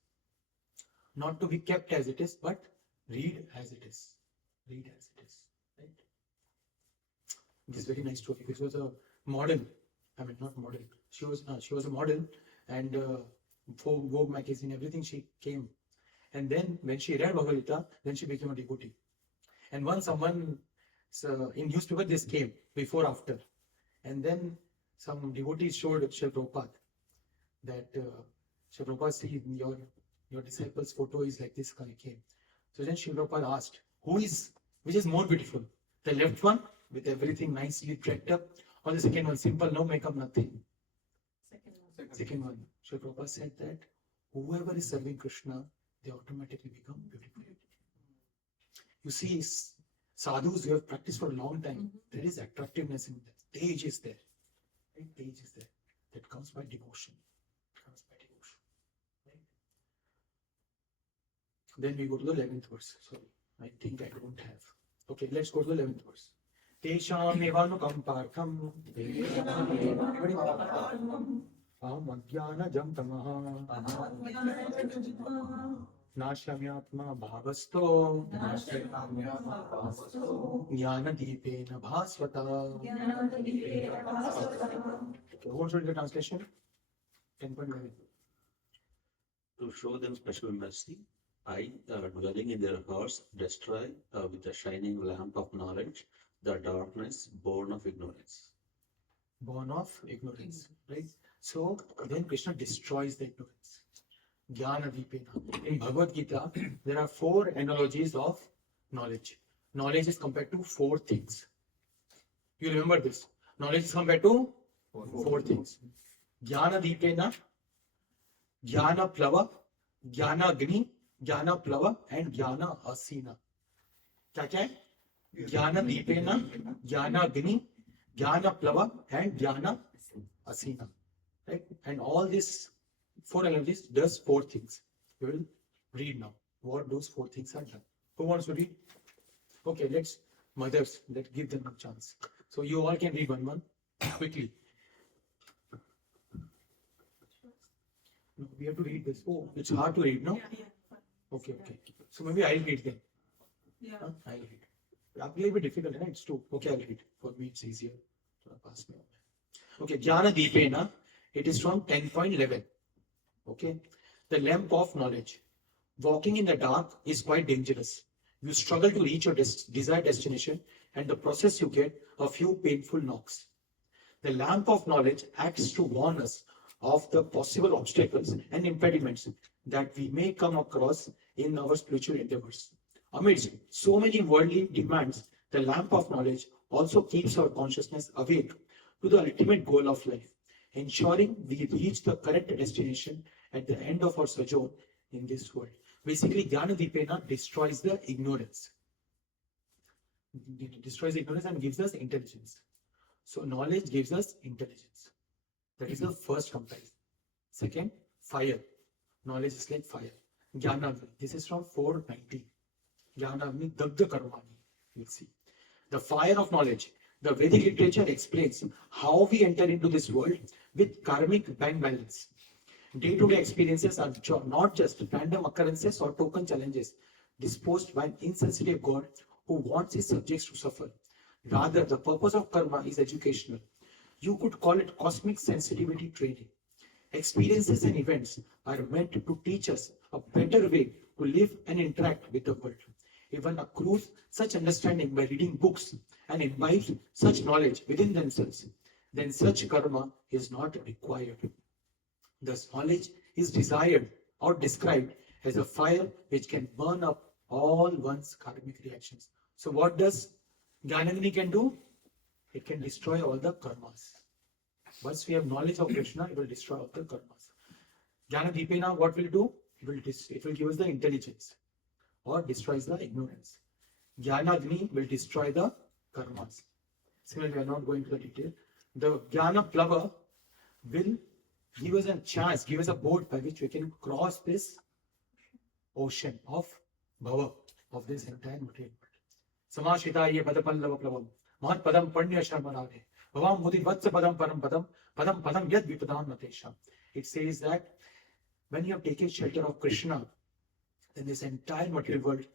Not to be kept as it is, but read as it is. Read as it is. Right? This is very nice story. This was a model. I mean, not model. She was a model, and for Vogue magazine, everything she came. And then when she read Bhagavad Gita, then she became a devotee. And once someone in newspaper, this came before, after. And then some devotees showed H.E.R.O that H.E.R.O see your disciple's photo is like this kind of came. So then H.E.R.O asked, which is more beautiful? The left one with everything nicely dressed up, or the second one, simple, no makeup, nothing? Second one. H.E.R. said that whoever is serving Krishna, they automatically become beautiful. You see, sadhus who have practiced for a long time, there is attractiveness in them. Tej is there. Right? Tej is there. That comes by devotion. Right? Then we go to the 11th verse. Sorry, I think I don't have. Okay, let's go to the 11th verse. Tesham evanukampartham Ajnana tamaha Nashamyatma bhavasto Jnana deepena bhasvata. Who wants to read the translation? 10.11. To show them special mercy, I, dwelling in their hearts, destroy with the shining lamp of knowledge the darkness born of ignorance. Born of ignorance, right? So then Krishna destroys the ignorance. Jnana Dipena. In Bhagavad Gita, there are 4 analogies of knowledge. Knowledge is compared to 4 things. You remember this. Knowledge is compared to 4 things. Jnana Dipena, Jnana Plava, Jnana Agni, Jnana Plava, and Jnana Asina. क्या क्या है? Jnana Dipena, Jnana Agni, Jnana Plava, and Jnana Asina. Right? And all these 4 analogies does 4 things. We will read now what those 4 things are done. Who wants to read? Okay, let's give them a chance. So you all can read one quickly. No, we have to read this. Oh, it's hard to read, no? Yeah. Okay. So maybe I'll read them. Yeah. I'll read. It's a little bit difficult, right? It's too. Okay, I'll read. For me, it's easier. Pass me. Okay, Jnana Deepena. It is from 10.11. Okay, the lamp of knowledge. Walking in the dark is quite dangerous. You struggle to reach your desired destination, and the process you get a few painful knocks. The lamp of knowledge acts to warn us of the possible obstacles and impediments that we may come across in our spiritual endeavors. Amidst so many worldly demands, the lamp of knowledge also keeps our consciousness awake to the ultimate goal of life, ensuring we reach the correct destination at the end of our sojourn in this world. Basically, Jnana Dipena destroys the ignorance. It destroys ignorance and gives us intelligence. So knowledge gives us intelligence. That is the first comparison. Second, fire. Knowledge is like fire. Jnana, this is from 490. Jnana Dagda Karmani. You'll see. The fire of knowledge. The Vedic literature explains how we enter into this world with karmic bank balance. Day-to-day experiences are not just random occurrences or token challenges disposed by an insensitive God who wants his subjects to suffer. Rather, the purpose of karma is educational. You could call it cosmic sensitivity training. Experiences and events are meant to teach us a better way to live and interact with the world. Even accrues such understanding by reading books and imbibes such knowledge within themselves, then such karma is not required. Thus, knowledge is desired or described as a fire which can burn up all one's karmic reactions. So, what does Jnanagni can do? It can destroy all the karmas. Once we have knowledge of Krishna, it will destroy all the karmas. Jnana Deepena, what will do? It will give us the intelligence or destroys the ignorance. Jnana Agni will destroy the karmas. Similarly, we are not going to the detail. The Jnana Plava will give us a chance, give us a boat by which we can cross this ocean of bhava, of this entire material world. Samashita ye padapallava plavam, mahat padam panya sharmanade, bhavam mudi vatsa padam param padam, padam padam yad vipadam natesha. It says that when you have taken shelter of Krishna, then this entire material world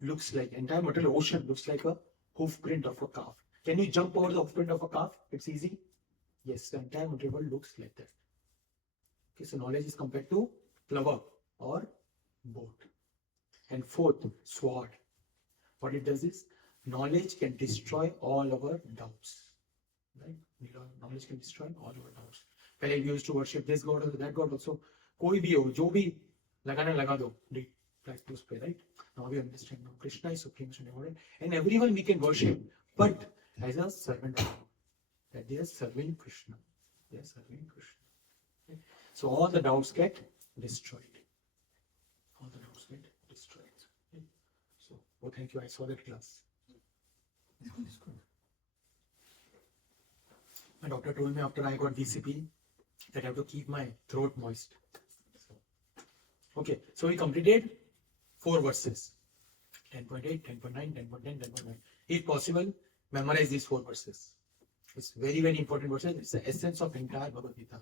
entire material ocean looks like a hoof print of a calf. Can you jump over the hoof print of a calf? It's easy. Yes, the entire material world looks like that. Okay, so knowledge is compared to plava or boat. And fourth, sword. What it does is, knowledge can destroy all our doubts. Right? Knowledge can destroy all our doubts. Pehले we used to worship this god or that god also. कोई भी हो, जो भी लगाना लगा दो, practice पे, right? Now we understand. Now Krishna is supreme, and everyone we can worship, but as a servant of God. That they are serving Krishna. They are serving Krishna. Okay? So all the doubts get destroyed. All the doubts get destroyed. Okay? So, oh, thank you. I saw that class. My doctor told me after I got VCP that I have to keep my throat moist. Okay, so we completed 4 verses. 10.8, 10.9, 10.10, 10.9. If possible, memorize these 4 verses. It's very, very important verses. It's the essence of entire Bhagavad Gita.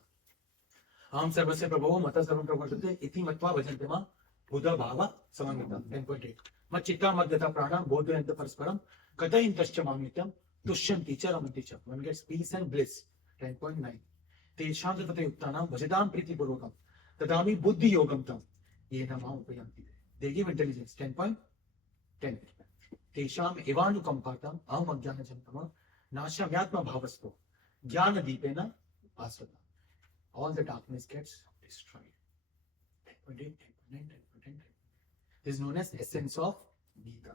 Aham sarvasya prabhavo mata sarvam pravartate iti matva vajante ma buddha bhava samamita. 10.8. Mat chitta madhyata prana bodhayanta parasparam katayintascha mamnityam tushyanti cha ramanti cha. One gets peace and bliss. 10.9. Tesham tatate yuktanam bhajadam priti purvakam tadami buddhi yogam tam yena ma upayanti. They give intelligence. 10.10. Tesham evanukampatam aham ajnana jantama nasha vyatma bhavasto jnana deepena asvata. All the darkness gets destroyed. 10.8, 10.9, 10.10. This is known as essence of Gita.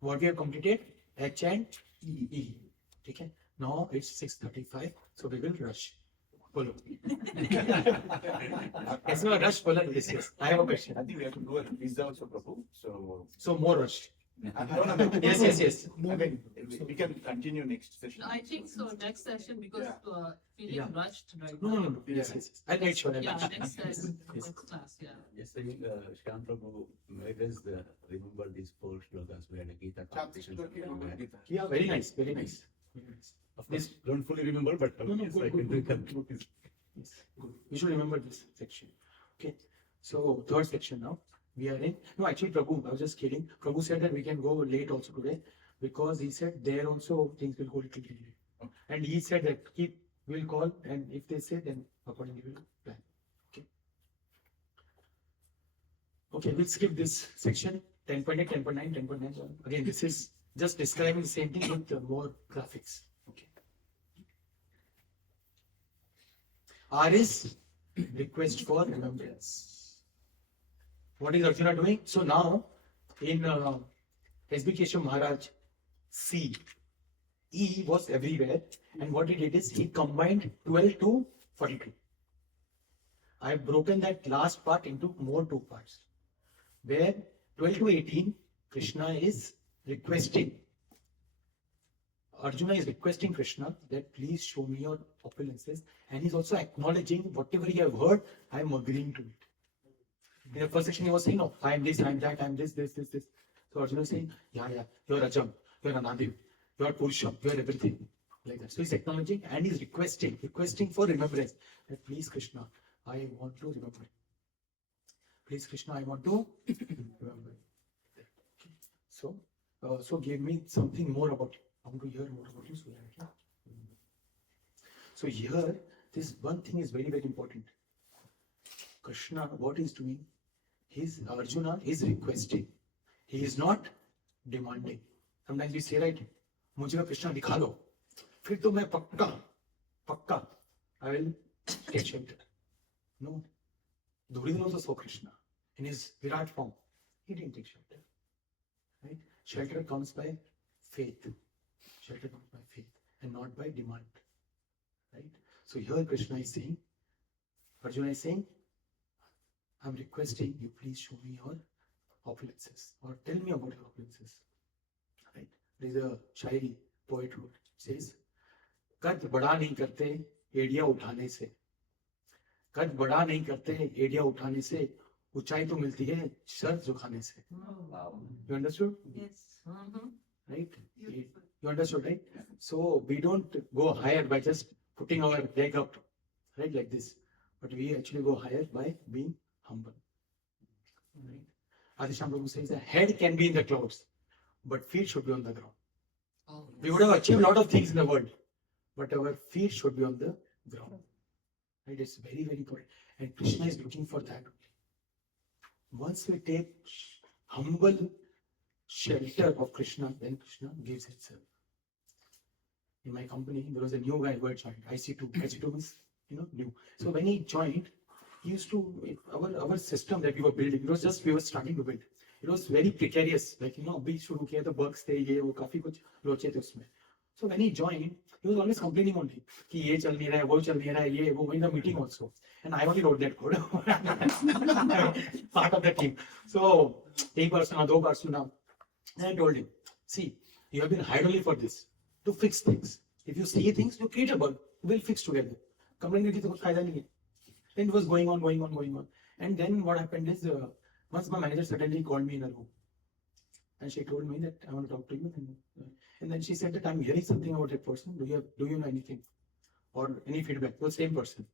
What we have completed? H and E. Okay. Now it's 6:35, so we will rush. Follow. As no rush, follow this. Yes. I have a question. I think we have to do a quiz also, Prabhu. So more rush. No. Yes. I mean, we can continue next session. I think so, next session, because feeling Yeah. rushed right No. now. Yes. I'll make sure. Yeah, next Yes. session, next class, yeah. Yesterday, Shyam Prabhu made us remember these 4 shlokas. We had a Gita competition. Yeah, very nice. Very nice. Of course, don't fully remember, but yes, I can recall. Yes, good. You should remember this section. Okay. So third section now. We are in. No, actually, Prabhu, I was just kidding. Prabhu said that we can go late also today because he said there also things will go little delayed. Okay. And he said that we'll call, and if they say, then accordingly we'll plan. Okay. Okay, we'll skip this section 10.8, 10.9, 10.9. Again, this is just describing the same thing with more graphics. Okay. R is request for remembrance. What is Arjuna doing? So now in SB Keshav Maharaj C, E was everywhere, and what he did is he combined 12 to 42. I have broken that last part into more 2 parts, where 12 to 18 Krishna is requesting. Arjuna is requesting Krishna that please show me your opulences, and he's also acknowledging whatever he have heard, I am agreeing to it. In the first section, he was saying, no, I am this, I am that, I am this. So Arjuna is saying, yeah, you're Ajam, you're Anadiv, you're Purusham, you're everything. Like that. So he's acknowledging and he's requesting for remembrance. That please, Krishna, I want to remember. Please, Krishna, I want to remember. Okay. So so gave me something more about you. I want to hear more about you. So here, this one thing is very, very important. Krishna, what he's doing, Arjuna is requesting. He is not demanding. Sometimes we say, right, मुझे कृष्णा दिखा लो, फिर तो मैं पक्का, I will get shelter. No, Duryodhana also saw Krishna in his Virat form. He didn't take shelter. Right? Shelter comes by faith. Shelter comes by faith and not by demand. Right? So here Krishna is saying, Arjuna is saying, I'm requesting you please show me your opulences or tell me about your opulences. Right? There is a shairi, poet who says, कद बड़ा नहीं करते एड़िया उठाने से, कद बड़ा नहीं करते एड़िया उठाने से, ऊंचाई तो मिलती है सर झुकाने से. You understood? Yes. Right? Beautiful. You understood, right? So we don't go higher by just putting our leg up, right, like this. But we actually go higher by being humble. Right? Adisham Prabhu says the head can be in the clouds, but feet should be on the ground. Oh, We would have achieved a lot of things in the world, but our feet should be on the ground. Right? It's very, very important. And Krishna is looking for that. Once we take humble shelter of Krishna, then Krishna gives himself. In my company, there was a new guy who had joined, IC2. IC2 means, new. So when he joined, he used to, our system that we were building, it was just, we were starting to build. It was very precarious. Like, abhi shuru kiya, the bugs the, ye, wo, kafi kuch loche the usme. So when he joined, he was always complaining only. Ki ye chal nahi raha hai, wo chal nahi raha hai, ye, wo, in the meeting also. And I only wrote that code. Part of the team. So, एक बार सुना, दो बार सुना. And I told him, see, you have been hired only for this, to fix things. If you see things, you create a bug, we'll fix together. Complaining ki to kuch fayda nahi hai. Then it was going on. And then what happened is, once my manager suddenly called me in a room. And she told me that I want to talk to you. And then she said that I'm hearing something about that person. Do you know anything? Or any feedback? It was the same person.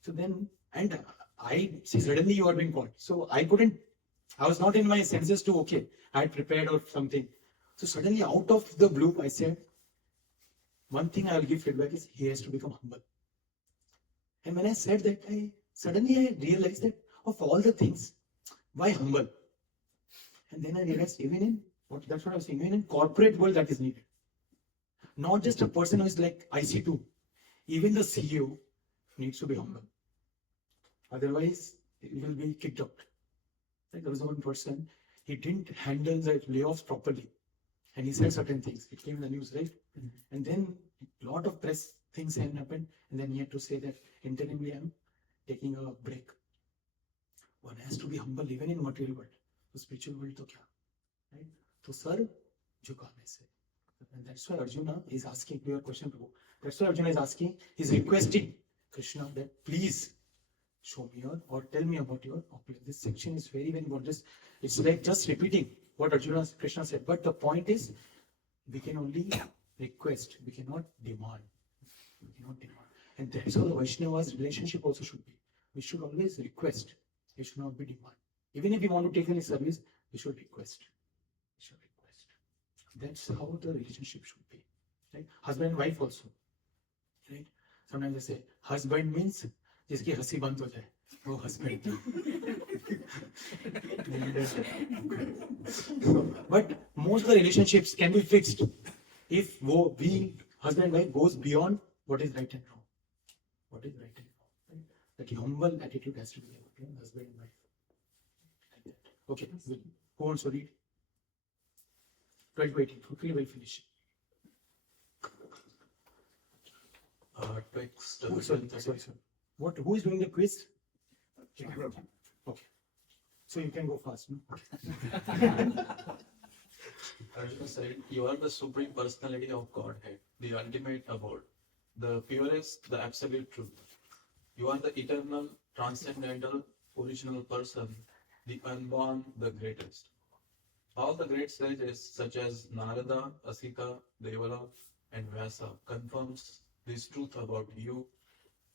So then, and I see suddenly you are being called. So I was not in my senses to, okay, I had prepared or something. So suddenly out of the blue, I said, one thing I will give feedback is he has to become humble. And when I said that, suddenly I realized that of all the things, why humble? And then I realized that's what I was saying, even in corporate world that is needed. Not just a person who is like IC2, even the CEO needs to be humble. Otherwise, he will be kicked out. Like there was one person, he didn't handle the layoffs properly. And he said certain things. It came in the news, right? And then a lot of press things happened. And then he had to say that interimly I'm taking a break. One has to be humble even in material world. So spiritual world to kya? Right? So sir, jhukane se. And that's why Arjuna is asking, to your question, Prabhu. That's why Arjuna is asking, he's requesting Krishna that please show me or tell me about your opulence. This section is very, very important. It's like just repeating what Krishna said. But the point is, we can only request, we cannot demand. We cannot demand. And that's how the Vaishnava's relationship also should be. We should always request. We should not be demand. Even if we want to take any service, we should request. We should request. That's how the relationship should be. Right? Husband and wife also. Right? Sometimes they say, husband means जिसकी हंसी बंद हो जाए वो husband. But most of the relationships can be fixed if we husband and wife goes beyond what is right and wrong. What is right and wrong. Right? That humble attitude has to be there between husband and wife. Like that. Okay, who wants to read? 12 to 18. Quickly we'll finish. Sorry. Who is doing the quiz? Okay. So you can go fast. No? Arjuna said, you are the Supreme Personality of Godhead, the ultimate abode, the purest, the absolute truth. You are the eternal, transcendental, original person, the unborn, the greatest. All the great sages such as Narada, Acyuta, Devala, and Vyasa confirms this truth about you,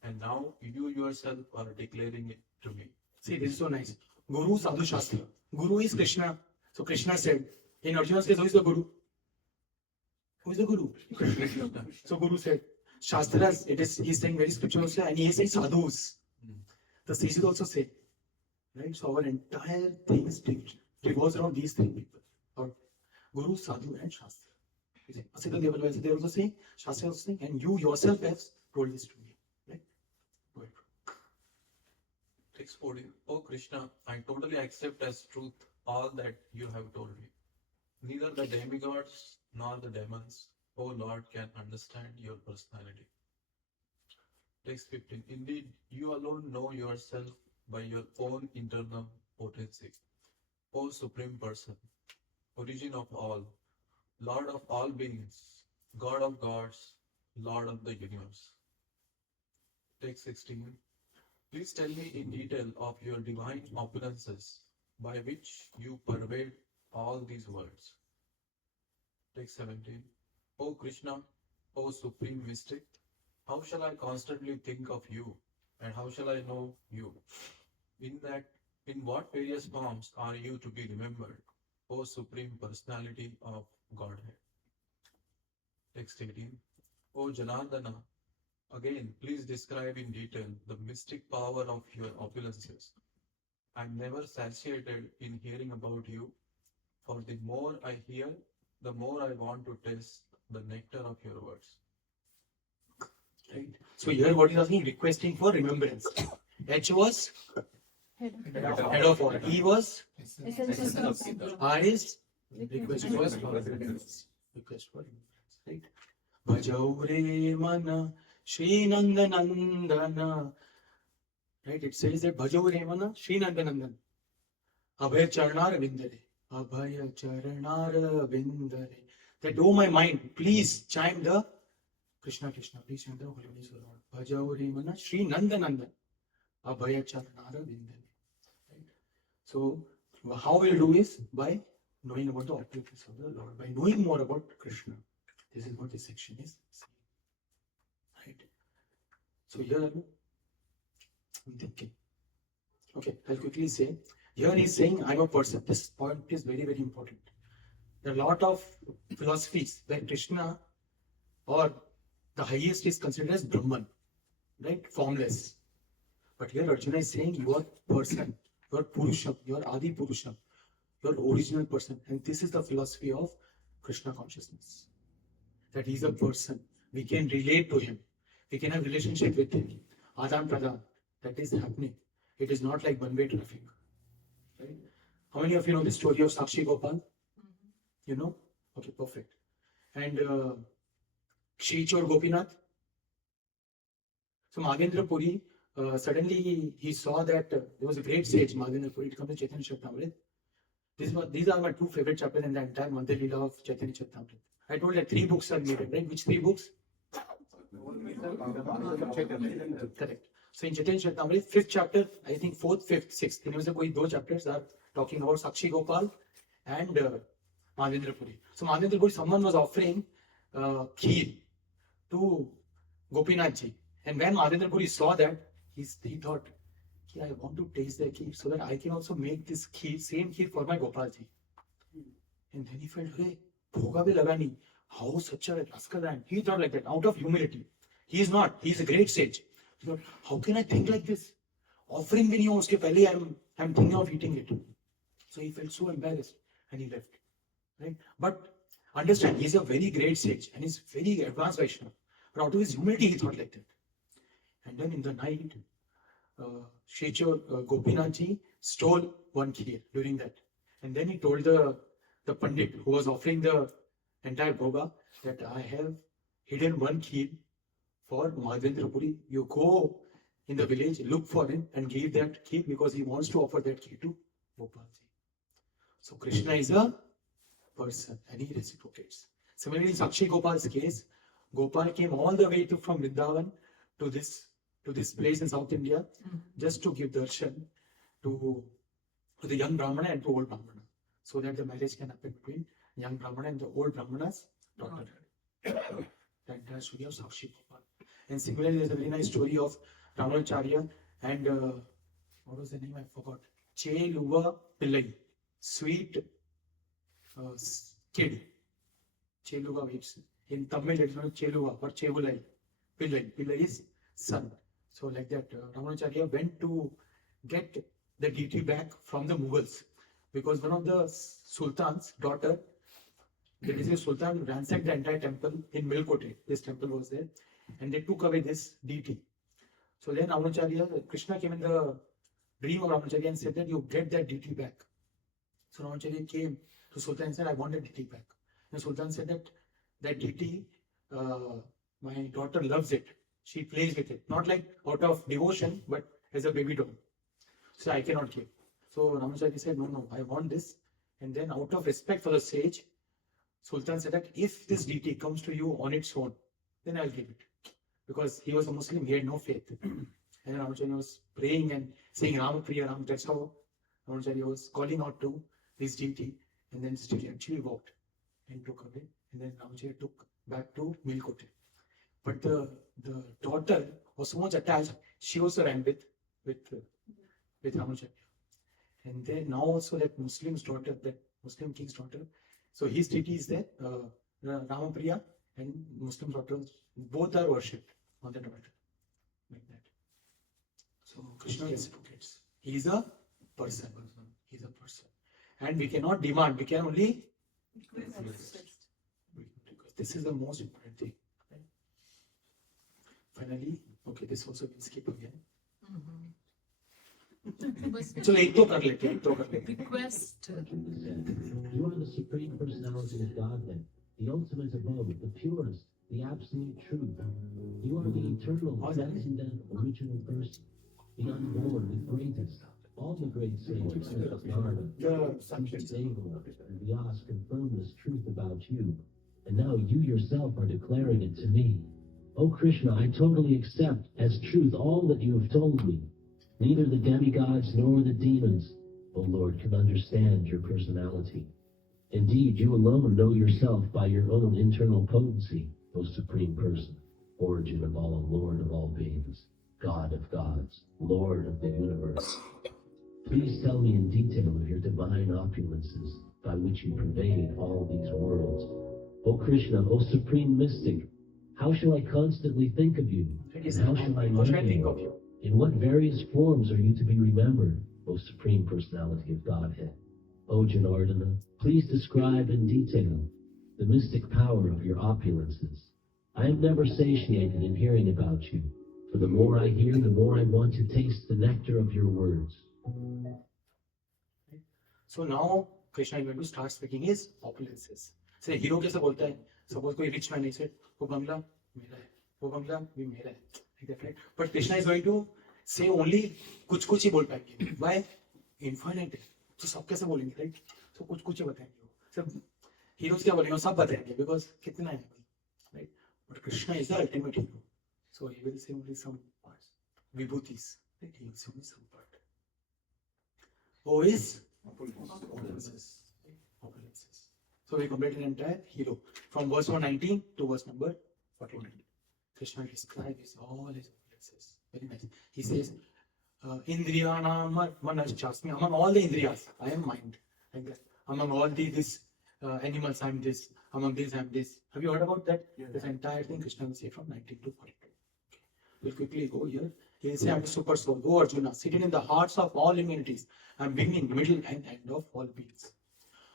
and now you yourself are declaring it to me. See, this is so nice. Guru Sadhu Shastra. Guru is Krishna. So Krishna said, In Arjuna's case, who is the Guru? Who is the Guru? So Guru said, Shastras, he's saying very scripture also, and he is saying sadhus. The sages also say, right? So our entire thing is revolves around these three people, or Guru, Sadhu, and Shastra. They also say, Shastra also saying, and you yourself have told this to me, right? Go ahead. Text 14. Oh Krishna, I totally accept as truth all that you have told me. Neither the demigods nor the demons, O Lord, can understand your personality. Text 15. Indeed, you alone know yourself by your own internal potency. O Supreme Person, origin of all, Lord of all beings, God of gods, Lord of the universe. Text 16. Please tell me in detail of your divine opulences by which you pervade all these worlds. Text 17. O Krishna, O Supreme Mystic, how shall I constantly think of you, and how shall I know you? In what various forms are you to be remembered, O Supreme Personality of Godhead? Text 18. O Janardana, again, please describe in detail the mystic power of your opulences. I am never satiated in hearing about you, for the more I hear, the more I want to taste the nectar of your words. Right? So here what is asking, requesting for remembrance. H was head of all. E was R is request for remembrance. Request for remembrance. Right? Bhajaure mana Shri Nandanandana. Right? It says that Bhajaure mana Shri Nandanandana. Abhay Charnar Vindare. Abhaya Charanara Vindare. That, oh my mind, please chime the Krishna Krishna, please chime the Holy Name of Lord. Bhajauri Mana Shri Nandanandan. Abhaya Charanara Vindare. Right? So, how we'll do is by knowing about the opulences of the Lord, by knowing more about Krishna. This is what this section is saying. Right? So, here I'm thinking. Okay, I'll quickly say. Here he's saying, I'm a person. This point is very, very important. There are a lot of philosophies where Krishna or the highest is considered as Brahman, right? Formless. But here Arjuna is saying, you are person, you are Purusham, you are Adi Purusham, you are original person. And this is the philosophy of Krishna consciousness. That he is a person. We can relate to him. We can have relationship with him. Adan Pradan. That is happening. It is not like one-way traffic. Right? How many of you know the story of Sakshi Gopal? You know? Okay, perfect. And H.E.R.O Gopinath. So Mahendra Puri, suddenly he saw that there was a great sage, Mahendra Puri. It comes to Chaitanya Charitamrita. These are my two favorite chapters in the entire Madhya Leela of Chaitanya Charitamrita. I told that 3 books are needed, right? Which 3 books? Correct. So in Chaitanya Charitamrita, 5th chapter, I think 4th, 5th, 6th, इनमें से कोई 2 chapters are talking about Sakshi Gopal and Mahendra Puri. So Mahendra Puri, someone was offering kheer to Gopinath ji. And when Mahendra Puri saw that, he thought, I want to taste the kheer so that I can also make this kheer, same kheer for my Gopal ji. And then he felt, hey, bhoga bhi laga nahi. How such a rascal man? He thought like that, out of humility. He is not. He is a great sage. He thought, how can I think like this? Offering bhi nahi ho, uske pehle I'm thinking of eating it. So he felt so embarrassed and he left. Right? But understand, he is a very great sage and he's very advanced Vaishnava. But out of his humility, he thought like that. And then in the night, H.E.R.O Gopinath ji stole one kheer during that. And then he told the Pandit who was offering the entire bhoga that I have hidden one kheer for Mahendra Puri. You go in the village, look for him and give that kheer because he wants to offer that kheer to Gopal ji. So Krishna is a person and he reciprocates. Similarly, in Sakshi Gopal's case, Gopal came all the way from Vrindavan to this place in South India just to give darshan to the young Brahmana and to old Brahmana, so that the marriage can happen between young Brahmana and the old Brahmana's daughter. The entire story of Sakshi Gopal. And similarly, there's a very nice story of Ramanacharya and what was the name? I forgot. Cheluva Pillai. Sweet kid. Cheluga, it's in Tamil it's not Cheluga or Chevulai. Pillai. Pillai is son. So like that, Ramanacharya went to get the deity back from the Mughals because one of the Sultan's daughter, the deceased Sultan, ransacked the entire temple in Milkote. This temple was there, and they took away this deity. So then Ramanacharya, Krishna came in the dream of Ramanacharya and said that you get that deity back. So Ramanacharya came to Sultan and said, I want that deity back. And Sultan said that that deity, my daughter loves it. She plays with it, not like out of devotion, but as a baby doll. So I cannot give. So Ramanacharya said, no, I want this. And then out of respect for the sage, Sultan said that if this deity comes to you on its own, then I'll give it. Because he was a Muslim, he had no faith. And then Ramanacharya was praying and saying Ram Priya Ram. That's how Ramanacharya was calling out to this deity. And then this deity actually walked and took away. And then Ramanacharya took back to Milkote. But the daughter was so much attached, she also ran with Ramanacharya. And then now also that Muslim's daughter, that Muslim king's daughter, so his deity is there, Ramapriya, and Muslim daughters, both are worshipped on that altar. Like that. So Krishna is two kids. He is a person. He is a person. And we cannot demand, we can only request. This is the most important thing. Right? Finally, okay, this also will skip again. चलो एक तो कर लेते हैं Request. You are the Supreme Personality of Godhead, the ultimate abode, the purest, the absolute truth. You are the eternal, transcendent, original person, the unborn, the greatest. All the great sages, Narada, Deva, and Vyas confirm this truth about you, and now you yourself are declaring it to me. O Krishna, I totally accept as truth all that you have told me. Neither the demigods nor the demons, O Lord, can understand your personality. Indeed, you alone know yourself by your own internal potency, O Supreme Person, origin of all, Lord of all beings, God of gods, Lord of the universe. Please tell me in detail of your divine opulences, by which you pervade all these worlds. O Krishna, O Supreme Mystic, how shall I constantly think of you? And how shall I know you? In what various forms are you to be remembered, O Supreme Personality of Godhead? O Janardana, please describe in detail the mystic power of your opulences. I am never satiated in hearing about you, for the more I hear, the more I want to taste the nectar of your words. So now Krishna is going to start speaking his opulences. Say hero कैसे बोलता है? Suppose कोई rich man he said, वो बंगला मेरा है, वो बंगला भी मेरा है. Like that, right? But Krishna is going to say only कुछ ही बोल पाएंगे. Why? Infinite. तो सब कैसे बोलेंगे, right? So कुछ ही बताएंगे. सब heroes क्या बोलेंगे? सब बताएंगे because कितना है, right? But Krishna is the ultimate hero. So he will say only some parts. Vibhutis. Right? He will say only some part. O is opulences. Opulences. So we complete an entire hero from verse 119 to verse number 49. Krishna describes all his opulences. Very nice. He says, Indriyanam manaschasmi. Among all the Indriyas, I am mind. Like that. Among all these animals, I am this. Among these, I am this. Have you heard about that? Yeah. This entire thing Krishna will say from 19 to 42. Okay. We'll quickly go here. He will say, I am the super soul. Go Arjuna, sitting in the hearts of all humanities. I am beginning, middle, and end of all beings.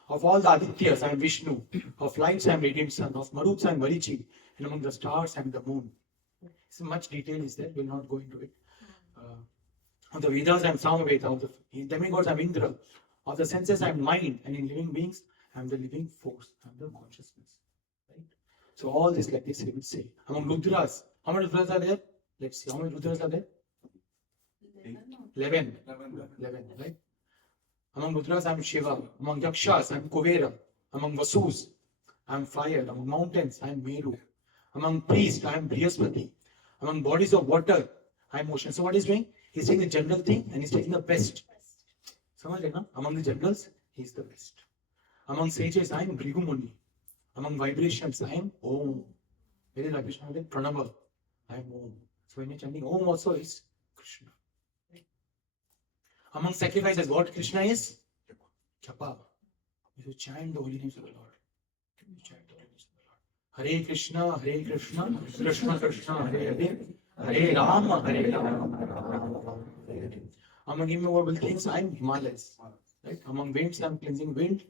Of all the Adityas, I am Vishnu. Of lights, I am radiant sun. Of Maruts, I am Marichi. And among the stars, I am the moon. So much detail is there. We'll not go into it. Of the Vedas, I am Samaveda. Of the demigods, I am Indra. Of the senses, I am mind. And in living beings, I am the living force. I am the consciousness. Right? So all this like this he will say. Among Rudras, how many Rudras are there? Let's see. How many Rudras are there? 11. 11, right? Among Rudras, I am Shiva. Among Yakshas, I am Kuvera. Among Vasus, I am fire. Among mountains, I am Meru. Among priests, I am Brihaspati. Among bodies of water, I am ocean. So what he's doing? He's taking the general thing and he's taking the best. Among the generals, he's the best. Among sages, I am Bhrigu Muni. Among vibrations, I am Om. Where is vibration? Pranava. I am Om. So when you're chanting Om also is Krishna. Among sacrifices, what Krishna is? Japa. You should chant the holy names of the Lord. You chant the holy names of the Lord. Hare Krishna, Krishna Krishna, Hare Hare, Hare Rama, Hare Rama. Among immovable things, I am Himalayas. Right? Among winds, I am cleansing wind.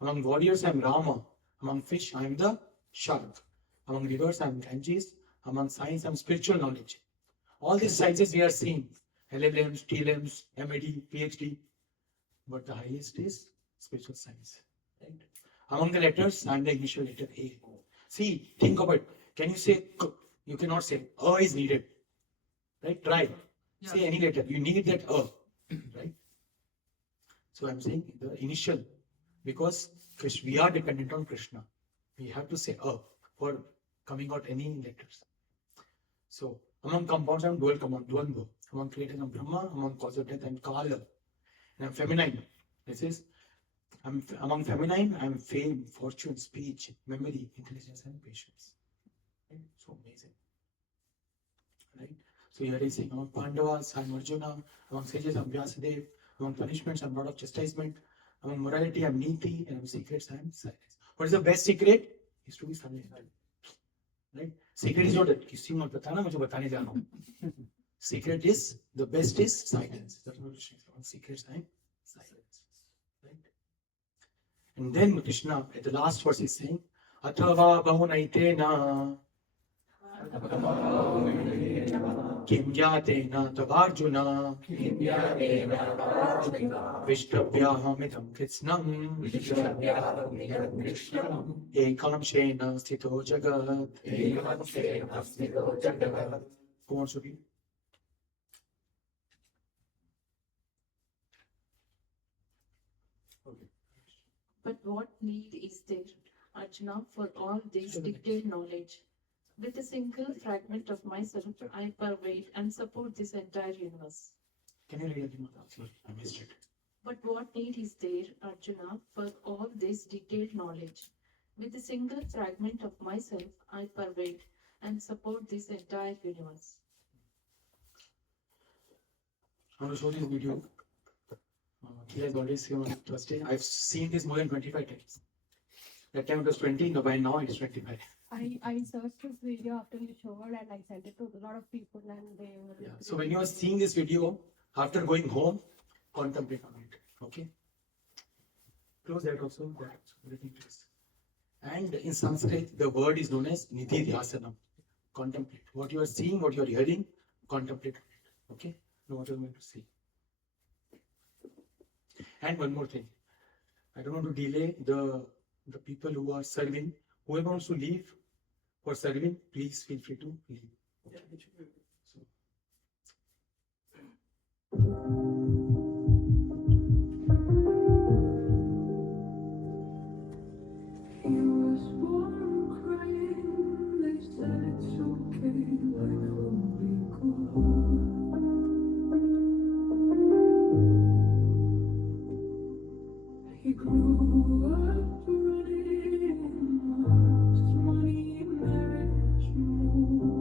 Among warriors, I am Rama. Among fish, I am the shark. Among rivers, I am Ganges. Among science, I am spiritual knowledge. All these sciences we are seeing, LLMs, TLMs, MAD, PhD. But the highest is spiritual science. Right? Among the letters, I am the initial letter A. See, think about it. Can you say K? You cannot say A is needed. Right? Try. Yeah. Say any letter. You need that A. Right? So I'm saying the initial, because we are dependent on Krishna. We have to say A for coming out any letters. So among compounds, I'm dual compound, Dvandva. Among creators, I'm Brahma. Among cause of death, I'm Kala. And I'm feminine. This is, among feminine, I'm fame, fortune, speech, memory, intelligence, and patience. Right? So amazing. Right? So here he's saying, among Pandavas, I'm Arjuna. Among sages, I'm Vyasadeva. Among punishments, I'm Lord of chastisement. Among morality, I'm Niti. And among secrets, I'm silence. What is the best secret? Is to be silent. Right? Secret is not that किसी को मत बताना, मुझे बताने जा रहा हूँ. Secret is, the best is silence. That's what Krishna says. Secrets and silence. Right? And then Krishna, at the last verse, is saying, Athava bahunaitena kim yatena tavarjuna vishtavyahamidam kritsnam ekamshena sthito jagat. Who wants to read? But what need is there, Arjuna, for all this detailed knowledge? With a single fragment of myself, I pervade and support this entire universe. Can you read again? Sorry, I missed it. But what need is there, Arjuna, for all this detailed knowledge? With a single fragment of myself, I pervade and support this entire universe. I want to show this video. He has already seen on Thursday. I've seen this more than 25 times. That time it was 20, no, by now it's 25. I searched this video after you showed and I sent it to a lot of people and they were. Yeah. So when you are seeing this video, after going home, contemplate on it. Okay? Close that also. Everything close. And in Sanskrit, the word is known as Nidhi Dhyasanam. Contemplate. What you are seeing, what you are hearing, contemplate on it. Okay? Know what you are going to see. And one more thing. I don't want to delay the people who are serving. Whoever wants to leave for serving, please feel free to leave. Yeah, He grew up running, lost money, marriage, more.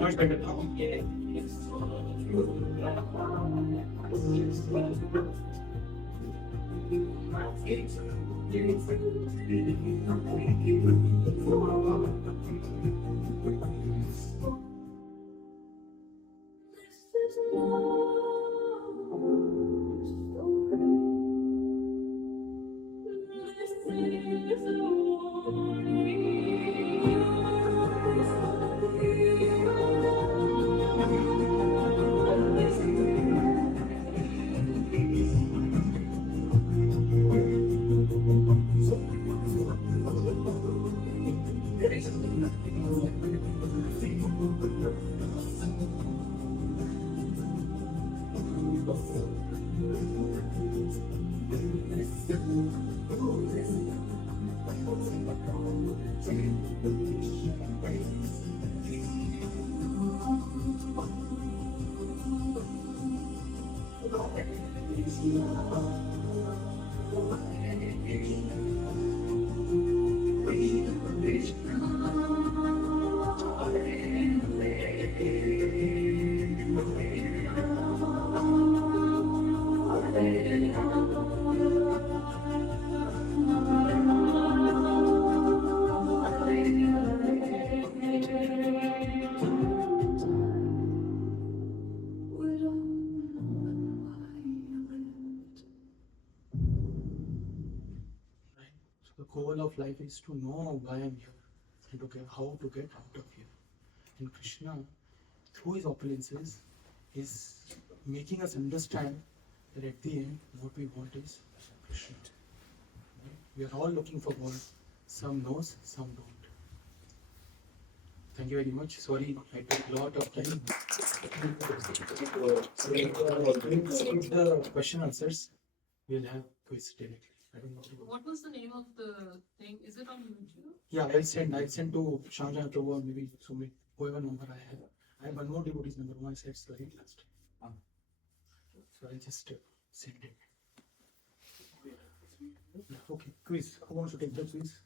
Much better. So the goal of life is to know why I'm here and to get how to get out of here. And Krishna, through his opulences, is making us understand that at the end, what we want is Krishna. We are all looking for God. Some knows, some don't. Thank you very much. Sorry, I took a lot of time. Skip the question answers. We'll have quiz directly. I don't know. What was the name of the thing? Is it on YouTube? Yeah, I'll send to Shanja Prabhu or maybe Sumit, whoever number I have. I have one more devotee's number, one I said sorry last. So I'll just send it. Okay, quiz. Who wants to take the quiz?